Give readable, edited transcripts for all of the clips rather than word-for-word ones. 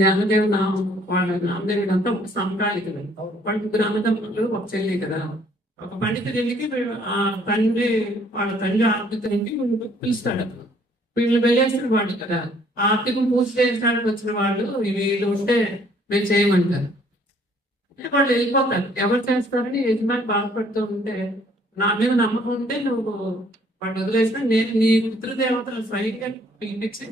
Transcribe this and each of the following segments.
జ్ఞానదేవ వాళ్ళ నామదేవుడు అంతా ఒక సమకాలికలు. వాళ్ళ ముగ్గురు అన్నదమ్ములు, ఒక చెల్లి కదా. ఒక పండితుడికి ఆ తండ్రి, వాళ్ళ తండ్రి ఆర్థికునికి పిలుస్తాడు. వీళ్ళు వెళ్ళేసిన వాళ్ళు కదా, ఆర్థికం పూర్తి చేయడానికి వచ్చిన వాళ్ళు వీళ్ళు ఉంటే మేము చేయమంటారు. వాళ్ళు వెళ్ళిపోతారు. ఎవరు చేస్తారని యజమాని బాధపడుతూ ఉంటే, నా మీద నమ్మకం ఉంటే నువ్వు వాళ్ళు వదిలేసిన నేను నీ పితృదేవతలు స్వయంగా పిలిపించి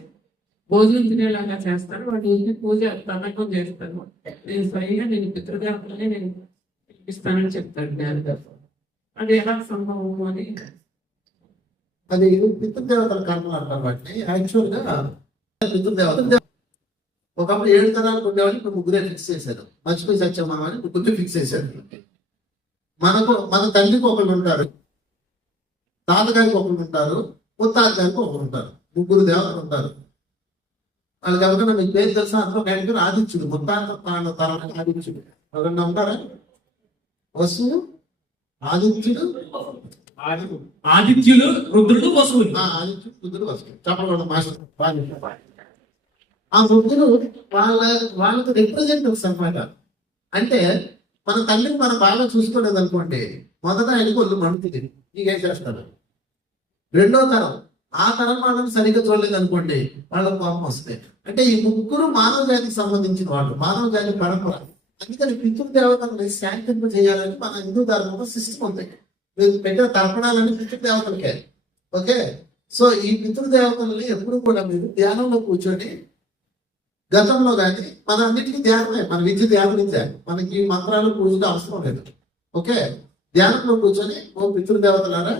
భోజనం తినేలాగా చేస్తారు. వాళ్ళు పూజ తనకం చేస్తారు. నేను స్వయంగా నేను పితృదేవతలనే నేను పిలిపిస్తానని చెప్తాడు జ్ఞానదేవ. అది ఎలా సంభవం అని. అది పితృదేవతల కర్మలు అంటారు వాటిని. యాక్చువల్గా పితృదేవత ఒకప్పుడు 7 తరాలకు ఉండేవాళ్ళు ఇప్పుడు ముగ్గురే ఫిక్స్ చేశారు. మర్చిపోయి సత్యమా అని ముగ్గురు ఫిక్స్ చేశారు. మన తండ్రికి ఒకళ్ళు ఉంటారు, తాతగారికి ఒకళ్ళు ఉంటారు, ముత్తాత గారికి ఒకరు ఉంటారు. ముగ్గురు దేవతలు ఉంటారు. వాళ్ళకి ఎవరికైనా మీకు పేరు తెలుసా? అందులో ఒక ఆదిత్యుడు, ముత్తాత తరానికి ఆదిత్యుడు. ఎవరన్నా ఉంటారా? వస్తువు ఆదిత్యుడు, ఆదిత్యులు, రుద్రుడు, వసువులు. ఆదిత్యుడు, రుద్రుడు, వసువులు. చెప్పడం మాస్టర్. ఆ ముగ్గురు వాళ్ళకి రిప్రజెంటేటివ్స్ అనమాట. అంటే మన తల్లిని మనం బాగా చూసుకోలేదు అనుకోండి, మొదట ఆయనకు ఒళ్ళు మండుతుంది, నీకేం చేస్తారు. రెండో తరం, ఆ తరం వాళ్ళని సరిగ్గా చూడలేదు అనుకోండి, వాళ్ళకి కోపం వస్తాయి. అంటే ఈ ముగ్గురు మానవ జాతికి సంబంధించిన వాళ్ళు, మానవ జాతి పరంపర. అందుకని పితృదేవతలను శాంతింప చేయాలని మన హిందూ ధర్మంలో సిస్టమ్ ఉంది. పెట్టిన తర్పణాలని పితృదేవతలకే. ఓకే, సో ఈ పితృదేవతలని ఎప్పుడు కూడా మీరు ధ్యానంలో కూర్చొని, గతంలో కానీ మన అన్నిటికీ ధ్యానమే, మన విద్య ధ్యానం, మనకి మంత్రాలు పూజలు అవసరం లేదు. ఓకే, ధ్యానంలో కూర్చొని ఓ పితృదేవతలారా,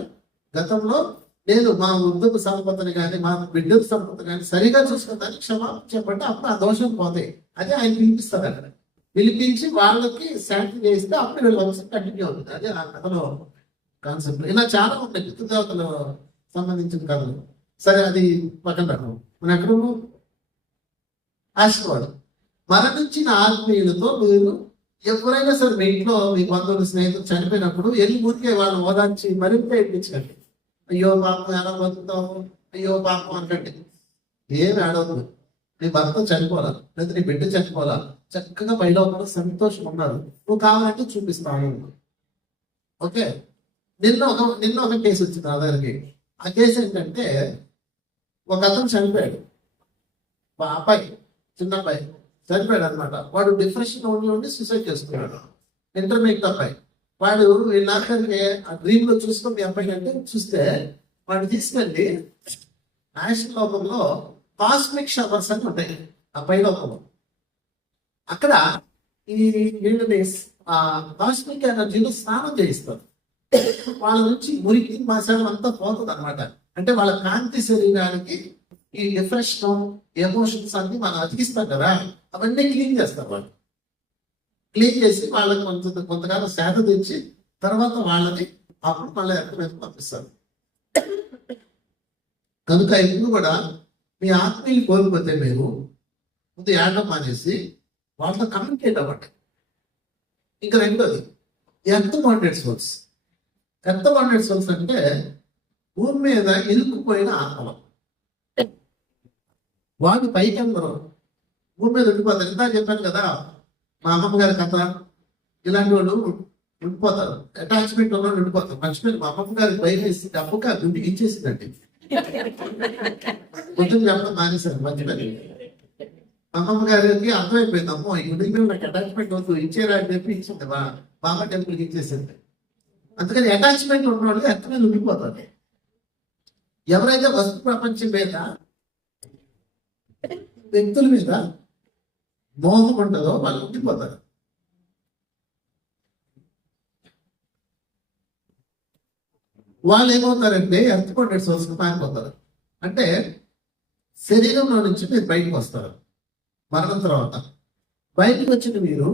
గతంలో నేను మా వృద్ధపు సంపత్తిని కానీ మా బిడ్డల సంపత్తి కానీ సరిగా చూసుకుంటానికి క్షమాపణ చెప్పండి, అప్పుడు ఆ దోషం పోతాయి. అదే ఆయన పిలిపిస్తారు. అక్కడ పిలిపించి వాళ్ళకి శాంతి చేస్తే అప్పుడు వీళ్ళ వంశం కంటిన్యూ అవుతుంది. అదే ఆ కథలో కాన్సెప్ట్. ఇలా చాలా ఉంటాయి పితృదేవతలు సంబంధించిన కథలు. సరే, అది పక్కన పెట్టడం. మన ఎక్కడ ఆశీర్వాదం. మరణించిన ఆత్మీయులతో మీరు ఎవరైనా సరే మీ ఇంట్లో మీ బంధువులు, స్నేహితులు చనిపోయినప్పుడు వెళ్ళి ఊరికే వాళ్ళు ఓదార్చి మరింత ఇప్పించకండి. అయ్యో పాపం ఎలా బతుకుతావు, అయ్యో పాపం అనకండి. ఏమి ఆడవద్దు. నీ భర్త చనిపోవాలి లేదా నీ బిడ్డ చనిపోవాలా, చక్కగా బయట సంతోషం ఉన్నారు, నువ్వు కావాలంటే చూపిస్తాను. ఓకే, నిన్న ఒక కేసు వచ్చింది నా దగ్గరికి. ఆ కేసు ఏంటంటే, ఒక అతను చనిపోయాడు, అబ్బాయి, చిన్న అబ్బాయి చనిపోయాడు అనమాట. వాడు డిప్రెషన్ ఉండి సూసైడ్ చేసుకున్నాడు. ఇంటర్మీడియట్ అబ్బాయి. వాడు వీళ్ళకి ఆ డ్రీమ్ లో చూసుకొని మీ అబ్బాయి అంటే చూస్తే వాడు తీసుకెళ్ళి నేషనల్ లోకంలో కాస్మిక్ షవర్స్ అని ఉంటాయి ఆ పై లోకంలో. అక్కడ ఈ వీళ్ళని ఆ కాస్మిక్ ఎనర్జీలో స్నానం చేయిస్తారు. వాళ్ళ నుంచి మురికి మసాలం అంతా పోతుంది అనమాట. అంటే వాళ్ళ కాంతి శరీరానికి ఈ డిప్రెషన్, ఎమోషన్స్ అన్ని మనం అతికిస్తాం కదా, అవన్నీ క్లీన్ చేస్తారు. వాళ్ళు క్లీన్ చేసి వాళ్ళకి కొంతకాలం సేద తెచ్చి తర్వాత వాళ్ళని అప్పుడు మళ్ళీ ఎక్కడికి పంపిస్తారు. కనుక ఎప్పుడు కూడా మీ ఆత్మీయులు కోల్పోతే మీరు ముందు ఏడడం మానేసి వాళ్ళతో కమ్యూనికేట్ అవ్వండి. ఇంకా రెండోది earth bounded souls. Earth bounded souls అంటే భూమి మీద ఇరుక్కుపోయిన ఆత్మలు. వాళ్ళు పైకి అందరూ భూమి మీద ఉండిపోతారు. ఇంత చెప్పాను కదా, మా అమ్మమ్మ గారి కథ. ఇలాంటి వాళ్ళు ఉండిపోతారు, అటాచ్మెంట్ ఉన్న ఉండిపోతారు. మర్చిపోయి మా అమ్మమ్మ గారికి భయం వేసి డబ్బుగా గుండి ఇచ్చేసిందండి. కొంచెం చెప్పడం మానేశారు మధ్యలో. అమ్మమ్మ గారికి అర్థమైపోయింది, అమ్మో ఈ గుడికి నాకు అటాచ్మెంట్ వద్దు, ఇచ్చేరా అని చెప్పి ఇచ్చింది. బాబా టెంపుల్కి ఇచ్చేసింది. అందుకని అటాచ్మెంట్ ఉన్న వాళ్ళు ఎంత మీద ఉండిపోతారు. ఎవరైతే వస్తు ప్రపంచం మీద, వ్యక్తుల మీద మోహం ఉంటుందో వాళ్ళు ఉండిపోతారు. వాళ్ళు ఏమవుతారంటే ఎర్త్ బౌండెడ్ సోల్స్ మారిపోతారు. అంటే శరీరంలో నుంచి మీరు బయటకు వస్తారు. మరణం తర్వాత బయటకు వచ్చిన మీరు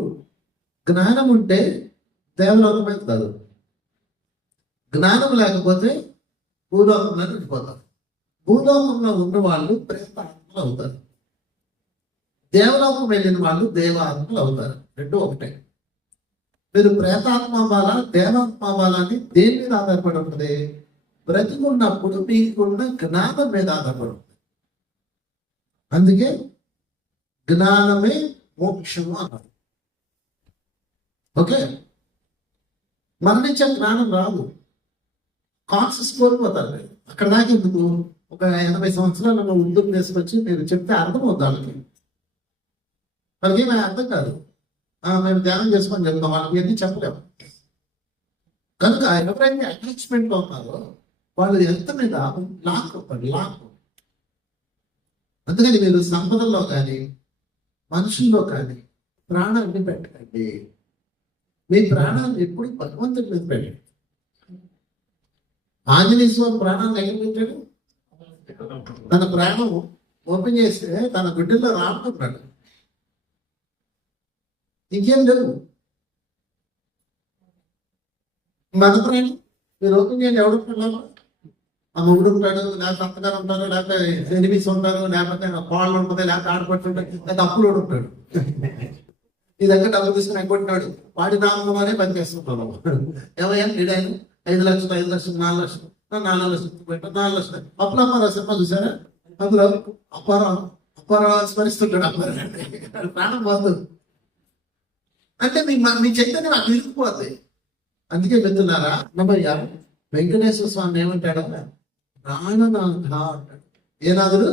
జ్ఞానం ఉంటే దేవలోకమే కాదు, జ్ఞానం లేకపోతే భూలోకంలో ఉండిపోతారు. భూలోకంలో ఉన్న వాళ్ళు ప్రేతాత్మలు అవుతారు. దేవలోకం వెళ్ళిన వాళ్ళు దేవాత్మలు అవుతారు. రెండు ఒకటే. మీరు ప్రేతాత్మ అవ్వాలా, దేవాత్మ అవ్వాలా అని దేని మీద ఆధారపడి ఉంటుంది? బ్రతికున్నప్పుడు మీకున్న జ్ఞానం మీద ఆధారపడి ఉంటుంది. అందుకే జ్ఞానమే మోక్షము అన్నారు. ఓకే, మరణించే జ్ఞానం రాదు, కాన్షియస్ కోల్పోతారు మీరు. అక్కడ దాకా ఎందుకు? ఒక 80 సంవత్సరాలు ఉద్యోగం తీసుకొచ్చి మీరు చెప్తే అర్థమవుతుంది వాళ్ళకి ఏమైనా అర్థం కాదు. మేము ధ్యానం చేసుకొని చెప్తాం, వాళ్ళకి ఎన్ని చెప్పలేము. కనుక ఎవరైతే అటాచ్మెంట్ లో ఉన్నారో వాళ్ళు ఎంత మీద లాక్ అవుతారు, లాక్. అందుకని మీరు సంపదల్లో కానీ మనుషుల్లో కానీ ప్రాణాన్ని పెట్టకండి. మీ ప్రాణాన్ని ఎప్పుడు భగవంతుడి మీద పెట్టండి. ఆంజనేయ స్వామి ప్రాణాన్ని ఎక్కడ పెట్టాడు? తన ప్రాణం ఓపెన్ చేస్తే తన గుడ్డల్లో రానుకుంటున్నాడు, ఇంకేం లేవు. మన ప్రాణం మీరు ఓపెన్ చేయండి, ఎవడు ఉంటాడు? ఆ మొగుడు ఉంటాడు, లేకపోతే అత్తగారు ఉంటారు, లేకపోతే ఎనిమిస్ ఉంటారు, లేకపోతే కోళ్ళు ఉంటుంది, లేకపోతే ఆడపడుతు ఉంటాడు, లేకపోతే అప్పులు ఉంటాడు. నీ దగ్గర డబ్బు తీసుకుని ఎక్కొట్టినాడు, వాడి నామనే పనిచేస్తున్నాడు. ఏమయ్యా నీడాయన 5 లక్షలు 5 లక్షలు 4 లక్షలు 4 లక్షలు పెట్టారు, 4 లక్షలు అప్పులమ్మారా సినిమా చూసారా? అందులో అప్పారావు స్మరిస్తుంటాడు. అప్పారా ప్రాణం పోతుంది అంటే మీ చైతన్యం అక్కడ ఇరుక్కుపోతుంది. అందుకే వెళ్తున్నారా అన్నమయ్య వెంకటేశ్వర స్వామి ఏమంటాడు? ప్రాణనాథ అంటాడు. ఏ నాథుడు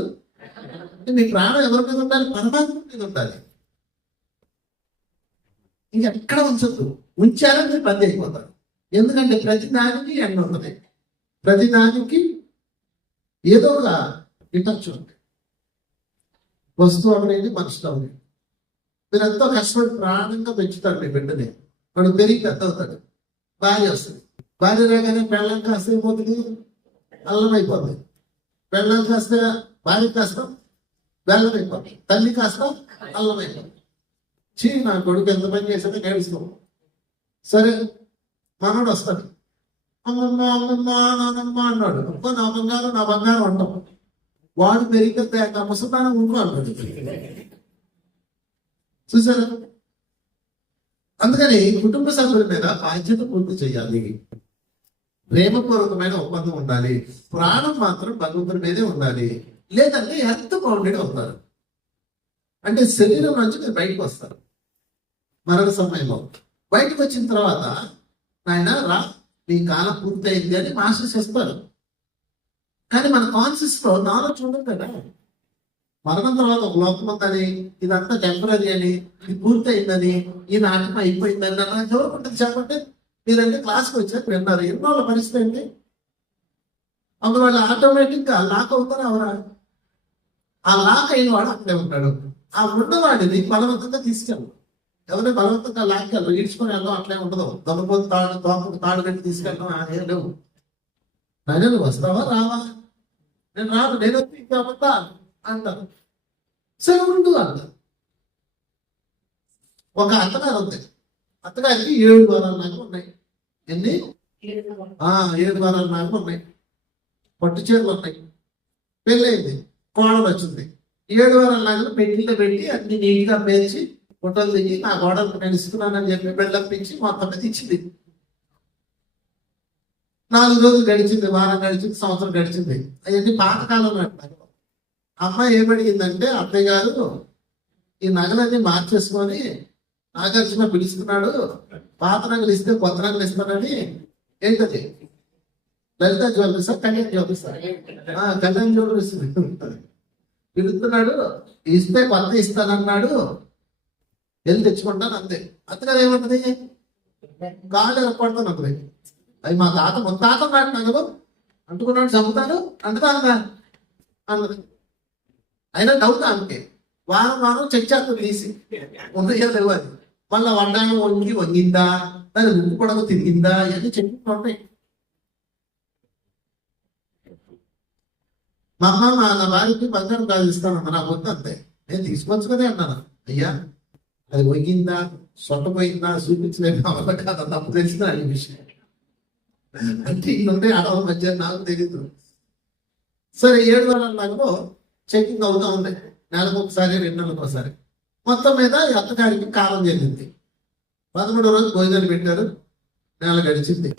అంటే మీ ప్రాణం ఎవరి మీద ఉండాలి? పరమాత్మ మీద ఉండాలి. ఇంకెక్కడ ఉంచద్దు, ఉంచారని మీరు బంద్ అయిపోతారు. ఎందుకంటే ప్రతి దానికి ఎండ ఉంటుంది, ప్రతి దానికి ఏదో ఒక ఇంటర్చు ఉంది. వస్తువు అనేది మనుషులు అవుతుంది. మీరు ఎంతో కష్టపడి ప్రాణంగా పెంచుతాడు మీ బిడ్డని, వాడు పెరిగి పెద్ద అవుతాడు, భార్య వస్తుంది. భార్య రాగానే పెళ్ళం కాస్త అయిపోతుంది, అల్లం అయిపోతుంది. పెళ్ళం కాస్త భార్య కాస్త బెల్లం అయిపోతుంది, తల్లి కాస్త అల్లం అయిపోతుంది. నా కొడుకు ఎంత పని చేసేది నేర్చుకోము. సరే మనోడు వస్తాడు, అమ్మమ్మ అమ్మమ్మ నానమ్మ అన్నాడు. నా బంగారం నా బంగారం అంటాం. వాడు పెరిగితే ఆ ముసల్దానం ఉండు అన్నాడు. చూసారా? అందుకని కుటుంబ సభ్యుల మీద బాధ్యత పూర్తి చేయాలి, ప్రేమపూర్వకమైన ఒప్పందం ఉండాలి. ప్రాణం మాత్రం భగవంతుడి మీదే ఉండాలి. లేదంటే హెల్త్ బౌండెడ్ అవుతారు. అంటే శరీరం నుంచి మీరు బయటకు వస్తారు. మరణ సమయంలో బయటకు వచ్చిన తర్వాత నాయన రా, నీ కాలం పూర్తయింది అని మాస్టర్స్ వస్తారు. కానీ మన కాన్షియస్ లో నాలెడ్జ్ ఉండదు కదా. మరణం తర్వాత ఒక లోకం ఉందని, ఇదంతా టెంపరీ అని, ఇది పూర్తయిందని, ఈ నాటకం అయిపోయిందని నాకు ఎవరు ఉంటుంది చెప్పండి? మీరంటే క్లాస్కి వచ్చాక విన్నారు. ఎన్నో వాళ్ళ పరిస్థితి ఏంటి? అప్పుడు వాళ్ళు ఆటోమేటిక్ గా లాక్ అవుతారు. ఎవరా ఆ లాక్ అయిన వాడు అక్కడే ఉంటాడు. ఆ ఉన్నవాడిని బలవంతంగా తీసుకెళ్ళు. ఎవరైనా బలవంతంగా లాక్కెళ్ళు, ఈడ్చుకొని వెళ్ళడం అట్లే ఉండదు. దొంగపోతు తాడు కట్టి తీసుకెళ్ళడం ఏం లేవు. నాయన నువ్వు వస్తావా రావా? నేను రాను, నేను వచ్చి అంటారు. సరే ఉండు అంటారు. ఒక అత్తగారు ఉంది, అత్తగారికి 7 వారాల నాకు ఉన్నాయి. ఎన్ని? 7 వారాల నాకు ఉన్నాయి. పట్టు చీరలు ఉన్నాయి. పెళ్ళయింది, కోడలు వచ్చింది. 7 వారాల నగలు పెట్టిలో పెట్టి అన్ని నీట్గా పేర్చి ఫోటోలు దిగి నా కోడలకు నేను ఇస్తున్నానని చెప్పి బెల్లప్పించి మొత్తం మీద ఇచ్చింది. 4 రోజులు గడిచింది, వారం గడిచింది, సంవత్సరం గడిచింది. అవన్నీ పాతకాలంలో అంటారు. అమ్మాయి ఏమడిగిందంటే, అత్తయ్య గారు ఈ నగలన్నీ మార్చేసుకొని నాగార్జున పిలుస్తున్నాడు, పాత నగలు ఇస్తే కొత్త నగలు ఇస్తానని. ఏంటది? లలిత జ్యువెలరీసా, కళ్యాణ్ జ్యువెలరీసా? కళ్యాణ్ జ్యువెలరీస్ పిలుస్తున్నాడు, ఇస్తే కొత్త ఇస్తానన్నాడు, వెళ్ళి తెచ్చుకుంటాను అంతే. అత్తగారు ఏమంటది? కాళ్ళు ఎరపడతాను అంటది. అవి మా తాత ముత్తాత నాటి నగలు అంటుకున్నాడు, చంపుతాను అంటున్నా అన్నది. అయినా డౌట్ ఆమెకి. వారం చెక్ చేస్తాను తీసి ఉన్నాయో లేవు అది. మళ్ళీ వండాను వంగిందా, దాని ఉప్పు పొడవు తిరిగిందా, ఇవన్నీ చెప్పుకుంటూ ఉంటాయి. మా అమ్మ నా వారికి బంగారం కాదు ఇస్తానన్నా, నాకు వద్దు అంతే. నేను తీసుకోవచ్చు కదే అన్నాను. అయ్యా అది వంగిందా, సొట్టపోయిందా చూపించలేదు, వల్ల కాదు, తప్పు తెలిసిన అనే విషయం. అంటే ఇన్నుంటే ఆడవాళ్ళ మధ్య నాకు తెలీదు. సరే 7 వారాల నాకు చెకింగ్ అవుతా ఉంది, నెలకు ఒకసారి 2 నెలలకు ఒకసారి. మొత్తం మీద అత్తగారికి కాలం చెందింది. 11వ రోజు భోజనాలు పెట్టారు, నెల గడిచింది.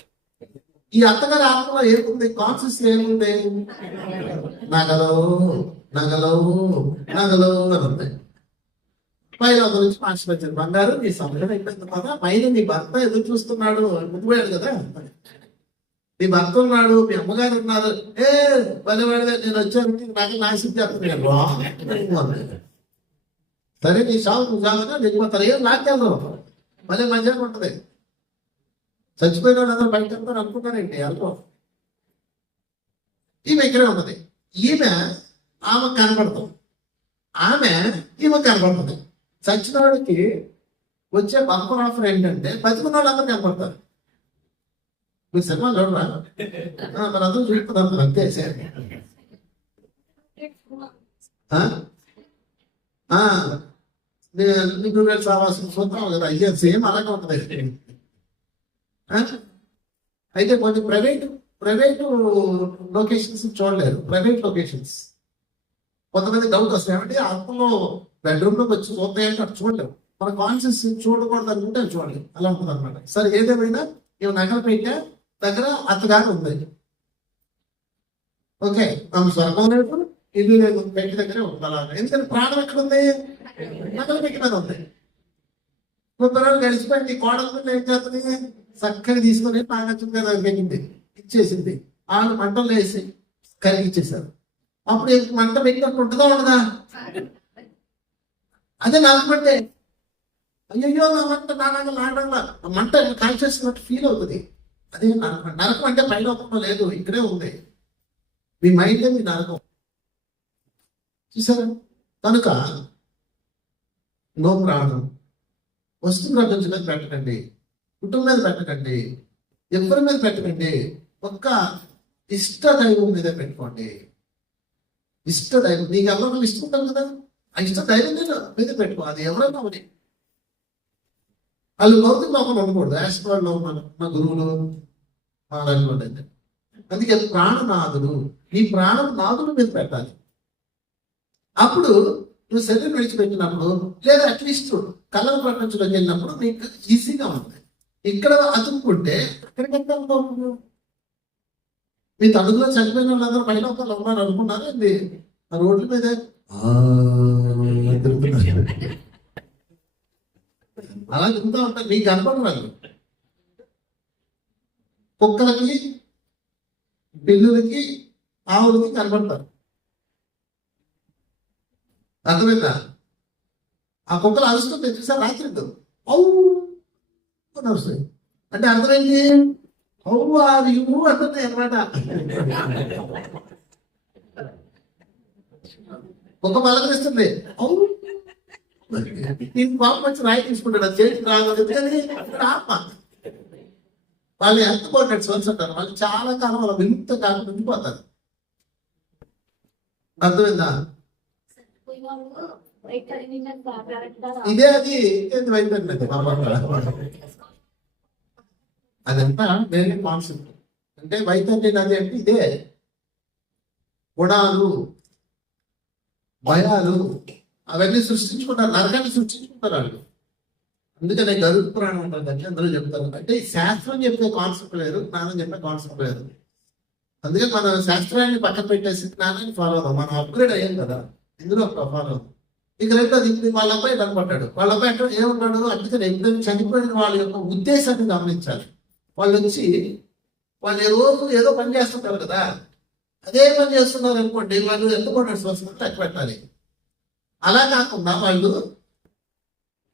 ఈ అత్తగారి ఆత్మలో ఏముంది? కాన్షియస్ ఏముంది? నగలో నగలో నగలో అని ఉంది. పైలోకి నుంచి మాస్టర్ వచ్చారు, బంగారు నీ సమయం అయిపోయింది కదా, పైన నీ భర్త ఎదురు చూస్తున్నాడు, ముందుపోయాడు కదా, నీ భర్త ఉన్నాడు, మీ అమ్మగారు ఉన్నారు, పనివాడిదే నేను వచ్చాను, నాకు నాశనం చేస్తున్నాడు. సరే నీ షాపు నువ్వు కావాలా వెళ్ళిపోతారు, ఏం నాకెళ్ళరు, మళ్ళీ మధ్యాహ్నం ఉంటుంది. చచ్చిపోయిన వాళ్ళు అందరూ బయట వెళ్తారు అనుకుంటారండి, అనుకో. ఈమె ఇక్కడే ఉన్నది, ఆమె కనబడతాం, ఈమె కనబడుతుంది. చచ్చిన వాడికి వచ్చే బంపర్ ఆఫర్ ఏంటంటే బతికున్న వాళ్ళు అందరూ కనబడతారు. మీరు సినిమా చూడరా, మరి అందరూ చూపుతారు అంతే. నీకు సావాసం చూద్దాం కదా, అయ్యే సేమ్ అలాగే ఉంటుంది. అయితే కొంచెం ప్రైవేట్ లొకేషన్స్ చూడలేరు, ప్రైవేట్ లొకేషన్స్. కొంతమంది డౌట్ వస్తాయి, ఏమంటే ఆత్మలో బెడ్రూమ్ లోకి వచ్చి చూస్తాయంటే అటు చూడలేవు, మన కాన్షియస్ చూడకూడదు అనుకుంటే అది చూడలేవు, అలా ఉంటుంది అనమాట. సరే ఏదేమైనా ఇవి నగరపేట దగ్గర అత్తగారు ఉంది, ఓకే, ఆమె స్వర్గం లేదు, ఇల్లు లేదు, పెట్టి దగ్గరే ఉంటుంది అలాగా. ఎందుకంటే ప్రాణం ఎక్కడ ఉంది, నగరపేట మీద ఉంది. కొంతరోజు గడిచిపోయింది, కోడల పిల్ల ఏం చేస్తుంది, చక్కగా తీసుకొని నాగచ్చుగా పెట్టింది, ఇచ్చేసింది. వాళ్ళు మంటలు వేసి కరిగిచ్చేసారు. అప్పుడు మంట పెట్టినట్టు ఉంటుందా ఉండదా, అదే నరకమంటే అయ్యో నా మంట నాటంగా మంట కాన్షియస్ ఫీల్ అవుతుంది. అదే నరకం. నరకం అంటే పైలోకంలో లేదు, ఇక్కడే ఉంది, మీ మైండ్ మీ నరకం. చూసారా, కనుక నో ప్రాణం వస్తువు ప్రపంచం మీద పెట్టకండి, కుటుంబం మీద పెట్టకండి, ఎవరి మీద పెట్టకండి, ఒక్క ఇష్ట దైవం మీద పెట్టుకోండి. ఇష్ట దైవం, నీకు ఎవరో ఇష్టం ఉంటారు కదా, ఆ ఇష్ట దైవం మీద పెట్టుకో, అది ఎవరైనా అవని. వాళ్ళు భౌతిక లోపల ఉండకూడదు, యాస్ట్రాల్లో మా గురువులు మా అంటే. అందుకే ప్రాణనాథుడు, నీ ప్రాణం నాథుడు మీద పెట్టాలి. అప్పుడు నువ్వు శరీరం విడిచిపెట్టినప్పుడు, లేదా అట్లీస్ట్ కళల ప్రపంచంలోకి వెళ్ళినప్పుడు నీకు ఈజీగా ఉంది. ఇక్కడ అతుక్కుంటే ఎక్కడికెళ్తా ఉంటావు, మీ తడుగులో చనిపోయిన వాళ్ళందరూ పైన ఒకళ్ళు ఉన్నారు అనుకున్నారు, అది ఆ రోడ్ల మీద అలా తిరుగుతూ ఉంటారు, మీకు కనపడరాదు. కుక్కలకి, పిల్లులకి, ఆవులకి కనపడతారు, అర్థమైందా? ఆ కుక్కలు అరుస్తుంటాయి చూసారు, రాత్రి అవు అరుస్తాయి అంటే అర్థమైంది, అవు అది ఇవ్వు అంటున్నాయి అనమాట. కుక్క పలకరిస్తుంది, అవు పాప వచ్చి రాయి తీసుకుంటాడు, అది చేతికి రాదు కానీ ఆత్మ. వాళ్ళు ఎంత పోతాడు సోన్స్ అంటారు, వాళ్ళు చాలా కాలం వాళ్ళ విముక్త కాకుండా ఉండిపోతారు. అర్థమైందా? ఇదే అది వైద్యున్నది అదంతా వేరే కాన్సెప్ట్. అంటే వైతన్య నది అంటే ఇదే, గుణాలు, భయాలు అవన్నీ సృష్టించుకుంటారు, నరకాన్ని సృష్టించుకుంటారు వాళ్ళు. అందుకనే గరుడ పురాణం ఉంటుంది, అంటే అందరూ చెప్తారు. అంటే శాస్త్రం చెప్పే కాన్సెప్ట్ వేరు, జ్ఞానం చెప్పే కాన్సెప్ట్ వేరు. అందుకే మన శాస్త్రాన్ని పక్కన పెట్టేసి జ్ఞానాన్ని ఫాలో అవుతాం. మనం అప్గ్రేడ్ అయ్యాం కదా, ఇందులో ఫాలో అవుతాం. ఇక రెండోది, వాళ్ళ అబ్బాయి కనపడ్డాడు, వాళ్ళ అబ్బాయి అక్కడ ఏమన్నాడు, అందుకని ఎప్పుడైనా చనిపోయిన వాళ్ళ యొక్క ఉద్దేశాన్ని గమనించాలి. వాళ్ళు వచ్చి వాళ్ళు రోజు ఏదో పని చేస్తుంటారు కదా, అదే పని చేస్తున్నారు అనుకోండి, వాళ్ళు ఎందుకుంటారు శ్వాస లెక్క పెట్టాలి. అలా కాకుండా వాళ్ళు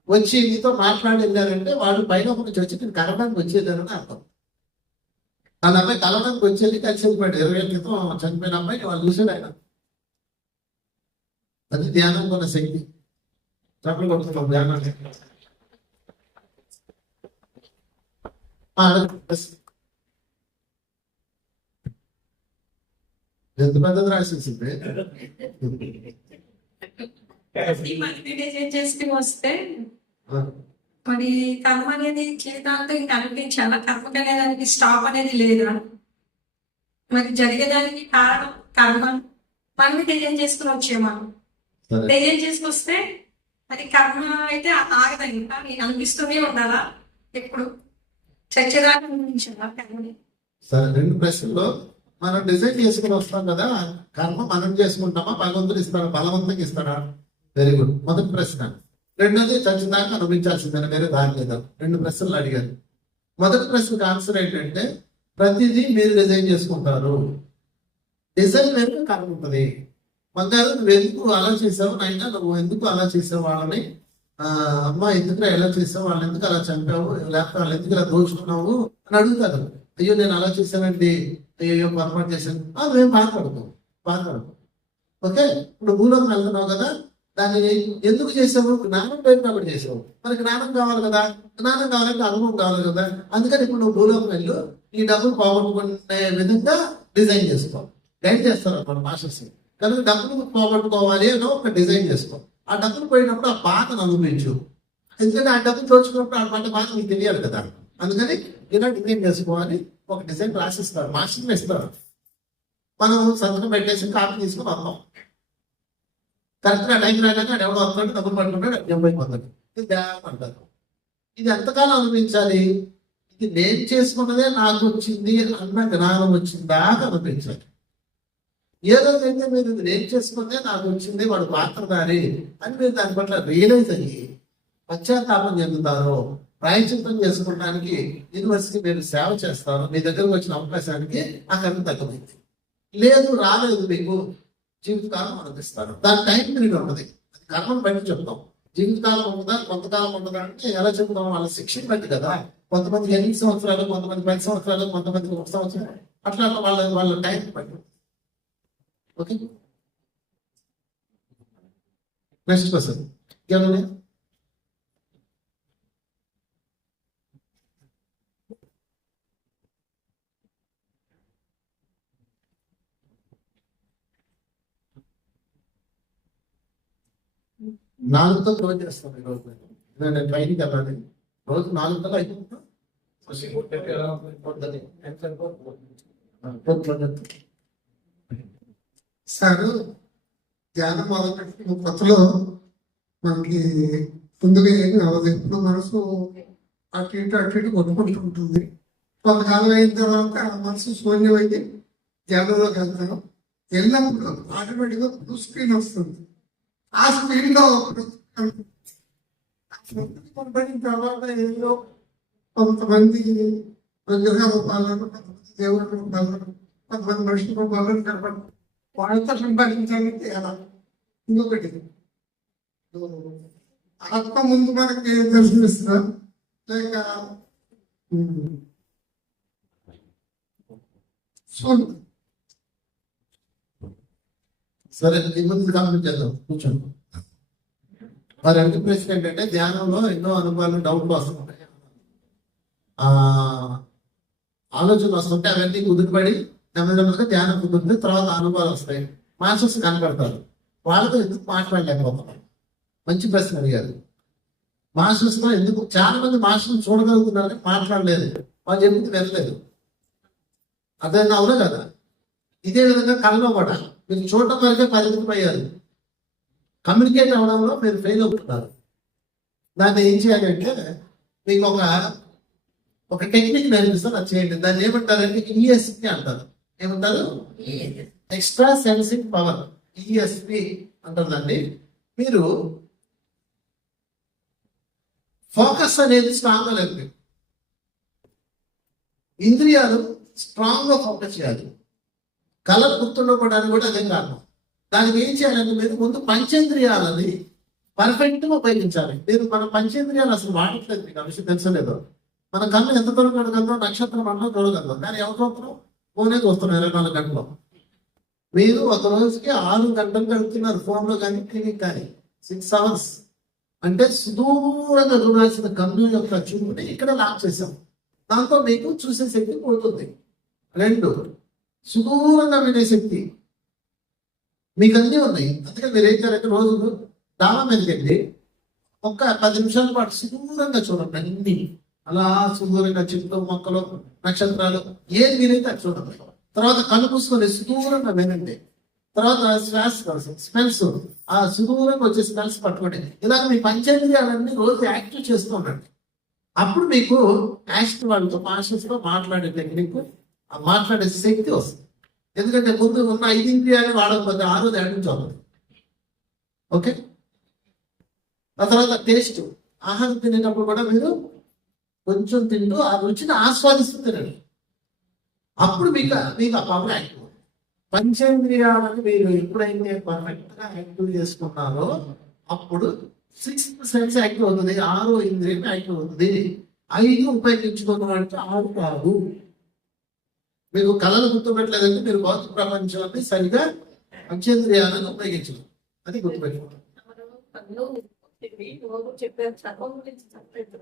వచ్చి మీతో మాట్లాడేదారంటే వాళ్ళు పైన నుంచి వచ్చి నేను కలవడానికి వచ్చేదారని అర్థం. వాళ్ళ అబ్బాయి కలవడానికి వచ్చేది కలిసి వెళ్ళిపోయాడు. 20 ఏళ్ళ క్రితం చనిపోయిన అబ్బాయి వాళ్ళు చూసాడు ఆయన. అది ధ్యానం కొన్న శక్తి. చప్పలు కొడుతున్నాం ధ్యానాన్ని. ఎంత పెద్దది రాసేసింది. చేసి వస్తే మరి కర్మ అనేది జీవితాంతం ఇంకా అనిపించాల, కర్మకి అనేదానికి స్టాప్ అనేది లేదు. మరి జరిగేదానికి కారణం కర్మ. మనమే తెలియం చేసుకుని వచ్చేమను తెలియం చేసుకొస్తే మరి కర్మ అయితే ఆగదా, ఇంకా అనిపిస్తూనే ఉండాలా ఎప్పుడు చచ్చేదాన్ని అనిపించాలా కర్మని. సరే, 2 ప్రశ్నలు మనం డిజైన్ చేసుకుని వస్తాం కదా, కర్మ మనం చేసుకుంటామా, భగవంతుడు ఇస్తాడా, బలవంతంగా ఇస్తాడా? Very good. మొదటి ప్రశ్న, రెండోది చచ్చిదాకా అనుభవించాల్సిందని వేరే దాని లేదా. 2 ప్రశ్నలు అడిగారు. మొదటి ప్రశ్నకు ఆన్సర్ ఏంటంటే ప్రతిదీ మీరు డిజైన్ చేసుకుంటారు. డిజైన్ వెనుక కర్మ ఉంటుంది. బంగారు నువ్వు ఎందుకు అలా చేసావు నాయన, నువ్వు ఎందుకు అలా చేసావు వాళ్ళని, అమ్మ ఎందుకు ఎలా చేసావు, వాళ్ళని ఎందుకు అలా చంపావు, లేకపోతే వాళ్ళు ఎందుకు ఇలా దోచుకున్నావు అని అడుగుతారు. అయ్యో నేను అలా చేశానండి, అయ్యో పొరపాటు చేశాను, మేము బాధపడతాం. ఓకే, ఇప్పుడు భూలోకం వెళ్తున్నావు కదా, దాన్ని ఎందుకు చేసావు, జ్ఞానం పేరు కాబట్టి చేసావు. మరి జ్ఞానం కావాలి కదా, జ్ఞానం కావాలంటే అనుభవం కావాలి కదా. అందుకని ఇప్పుడు నువ్వు భూలోకం వెళ్ళు, ఈ డబ్బులు పోగొట్టుకునే విధంగా డిజైన్ చేసుకో. గైడ్ చేస్తారు అన్నమాట మాస్టర్స్. కనుక డబ్బులు పోగొట్టుకోవాలి అని ఒక డిజైన్ చేసుకో. ఆ డబ్బులు పోయినప్పుడు ఆ బాధను అనుభవించు. ఎందుకంటే ఆ డబ్బులు దోచుకున్నప్పుడు ఆ బాధ నీకు తెలియాలి కదా. అందుకని ఇలా డిజైన్ చేసుకోవాలి. ఒక డిజైన్ రాసిస్తారు, మాస్టర్లు ఇస్తారు. మనం సంతకం పెట్టేసి కాపీ తీసుకుని వస్తాం. కరెక్ట్గా టైం రాగానే అది ఎవడో వస్తున్నాడు, డబ్బులు పట్టుకుంటాడు, అయిపోతాడు. ఇది ధ్యానం అంటారు. ఇది ఎంతకాలం అనిపించాలి? ఇది నేను చేసుకున్నదే నాకు వచ్చింది అన్న జ్ఞానం వచ్చిందాకా అనిపించాలి. ఏ రోజైతే మీరు ఇది నేను చేసుకున్నదే నాకు వచ్చింది, వాడు పాత్రధారి అని మీరు దాని పట్ల రియలైజ్ అయ్యి పశ్చాత్తాపం చెందుతారో, ప్రాయశ్చిత్తం చేసుకోవడానికి యూనివర్సిటీ మీరు సేవ చేస్తారు. మీ దగ్గరకు వచ్చిన అవకాశానికి ఆ కర్మ తగ్గమైంది. లేదు రాలేదు, మీకు జీవితకాలం అనుభవిస్తారు. దాని టైం పీరియడ్ ఉంటుంది. అది కర్మను బట్టి చెప్తాం. జీవితకాలం ఉంటుందా, కొంతకాలం ఉంటుందా అంటే ఎలా చెప్తాం? వాళ్ళ శిక్షణ బట్టి కదా. కొంతమందికి 8 సంవత్సరాలు, కొంతమంది 10 సంవత్సరాలు, కొంతమందికి 1 సంవత్సరం, అట్లా వాళ్ళ టైం బట్టి. Okay, next question. ఏమన్నా 4తో క్లోజ్ చేస్తాం ఈరోజు. నేను ట్రైన్కి వెళ్ళాలి. రోజు 4 అయిపోతాం. సార్ ధ్యానం మొదలుపెట్టిన కొత్తలో మనకి ముందుగా ఏమి అవ్వదు. ఇప్పుడు మనసు అటు ఇటు కొట్టుకుంటుంటుంది. కొంతకాలం అయిన తర్వాత మనసు శూన్యమైంది, ధ్యానంలోకి వెళ్తాం. వెళ్ళినప్పుడు ఆటోమేటిక్గా బ్లూ స్క్రీన్ వస్తుంది. ఆ స్క్రీన్ లో పడిన తర్వాత ఏదో కొంతమంది విగ్రహ రూపాలను, కొంతమంది దేవుడి రూపాలను, కొంతమంది మనుషుల రూపాలను కనపడతాం. వాళ్ళతో సంపాదించడానికి ఎలా. ఇంకొకటి, ఆత్మ ముందు మనకి దర్శనమిస్తా లేక సరే, ఈ ముందు కంప్లీట్ చేద్దాం. కూర్చోండి. మరి రెండో ప్రశ్న ఏంటంటే ధ్యానంలో ఎన్నో అనుభవాలు, డౌట్లు వస్తుంటాయి, ఆలోచనలు వస్తుంటాయి. అవన్నీ కుదురుపడి నెమ్మదిగా ధ్యానం కుదురుతుంది. తర్వాత అనుభవాలు వస్తాయి. మాస్టర్స్ కనపడతారు. వాళ్ళతో ఎందుకు మాట్లాడలేకపోతున్నాం? మంచి ప్రశ్న అడిగారు. మాస్టర్స్ తో ఎందుకు చాలా మంది మాస్టర్స్ చూడగలుగుతున్నారు, మాట్లాడలేదు. వాళ్ళు చెప్పింది వెళ్ళలేదు. అర్థమైంది? అవునా కదా? ఇదే విధంగా కళ్ళలో కూడా మీరు చూడటం వరకే పరిమితం అయ్యారు. కమ్యూనికేట్ అవ్వడంలో మీరు ఫెయిల్ అవుతున్నారు. దాన్ని ఏం చేయాలంటే మీకు ఒక టెక్నిక్ నేర్పిస్తారు, అది చేయండి. దాన్ని ఏమంటారంటే ఈఎస్పి అంటారు. ఏమంటారు? ఎక్స్ట్రా సెన్సింగ్ పవర్, ఈఎస్పి అంటారు దాన్ని. మీరు ఫోకస్ అనేది స్ట్రాంగ్ గా లేదు. ఇంద్రియాలు స్ట్రాంగ్ గా ఫోకస్ చేయాలి. కళ గుర్తుండకపోవడానికి కూడా అదే కారణం. దానికి ఏం చేయాలంటే మీరు ముందు పంచేంద్రియాలని పర్ఫెక్ట్ గా ఉపయోగించాలి. మీరు మన పంచేంద్రియాలు అసలు వాడట్లేదు. మీకు ఆ విషయం తెలుసలేదు. మన కళ్ళు ఎంత దూరం చూడగలదో, నక్షత్రం అన్నా చూడగలదు. కానీ ఎవరు ఫోనే చూస్తున్నారు 24 గంటలు. మీరు ఒక రోజుకి 6 గంటలు గడుపుతున్నారు ఫోన్లో కానీ, టీవీకి కానీ. 6 hours అంటే సుదూరంగా చూడాల్సిన కన్ను యొక్క చూపుని ఇక్కడ లాక్ చేసాం. దాంతో మీకు చూసే శక్తి పోతుంది. 2, సుదూరంగా వినే శక్తి మీకు అన్నీ ఉన్నాయి. అందుకని మీరు ఏం చేయాలంటే రోజు డాబా మీదకి వెళ్ళి ఒక 10 నిమిషాల పాటు సుదూరంగా చూడండి. అన్ని అలా సుదూరంగా చెట్లు, మొక్కలు, నక్షత్రాలు ఏది మీరైతే అది చూడండి. తర్వాత కళ్ళు పూసుకొని సుదూరంగా వినండి. తర్వాత స్మెల్స్, ఆ సుదూరంగా వచ్చే స్మెల్స్ పట్టుకోండి. ఇలాగ మీ పంచేంద్రియాలన్నీ రోజు యాక్టివ్ చేస్తూ ఉండండి. అప్పుడు మీకు యాక్షన్ వాళ్ళతో మాస్టర్స్తో మాట్లాడే టెక్నిక్, ఆ మాట్లాడే శక్తి వస్తుంది. ఎందుకంటే ముందు ఉన్న 5 ఇంద్రియాలు వాడకపోతే 6ది యాడ్ అవుతుంది. ఓకే, ఆ తర్వాత టేస్ట్, ఆహారం తినేటప్పుడు కూడా మీరు కొంచెం తింటూ ఆ రుచిని ఆస్వాదిస్తూ తినండి. అప్పుడు మీకు ఆ పవర్ యాక్టివ్. పంచేంద్రియాలను మీరు ఎప్పుడైతే పర్ఫెక్ట్ గా యాక్టివ్ చేసుకున్నారో అప్పుడు 6th సెన్స్ యాక్టివ్ అవుతుంది, 6వ ఇంద్రియం యాక్టివ్ అవుతుంది. 5 ఉపయోగించుకున్నట్టు 6 కాదు. మీకు కళలు గుర్తుపెట్టలేదంటే మీరు భౌతిక ప్రపంచాన్ని సరిగా పంచేంద్రియాలను ఉపయోగించదు. అది గుర్తుపెట్టుకోండి.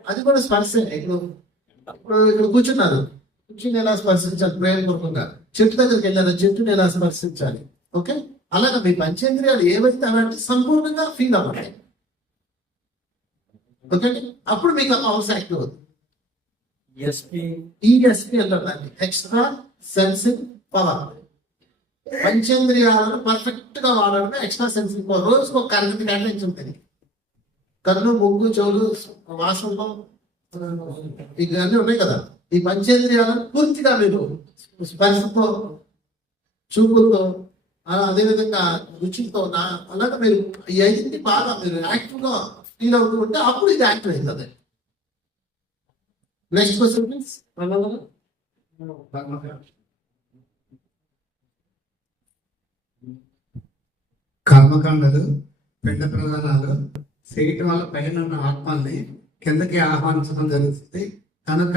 అది కూడా స్పర్శే. ఇప్పుడు కూర్చున్నారు, కూర్చుని ఎలా స్పర్శించాలి? ప్రేమపూర్వకంగా చెట్టు దగ్గరికి వెళ్ళారు, చెట్టుని ఎలా స్పర్శించాలి? ఓకే, అలాగే మీ పంచేంద్రియాలు ఏవైతే అవన్నీ సంపూర్ణంగా ఫీల్ అవ్వాలి. ఓకే, అప్పుడు మీకు పవర్స్ యాక్టివ్ అవుతుంది. ఈఎస్పి అంటారు దాన్ని, ఎక్స్ట్రా సెన్సింగ్ పవర్. పంచేంద్రియాలను పర్ఫెక్ట్ గా వాడడమే ఎక్స్ట్రా సెన్సింగ్ పవర్. రోజుకు ఒక అరగంట కేటాయించి ఉంటుంది. కన్ను, ముగ్గు, చెవులు, వాసనలు ఇవన్నీ ఉన్నాయి కదా. ఈ పంచేంద్రియాలను పూర్తిగా మీరు స్పర్శతో, చూపులతో, అదేవిధంగా రుచితో, అలాగే మీరు ఈ 5 బాగా మీరు యాక్టివ్ గా ఫీల్ అవుతూ ఉంటే అప్పుడు ఇది యాక్టివ్ అవుతుంది. Next question please. కర్మకాండలు, పిండ ప్రధానాలు చేయటం వల్ల పైన ఉన్న ఆత్మల్ని కిందకి ఆహ్వానించడం జరుగుతుంది. కనుక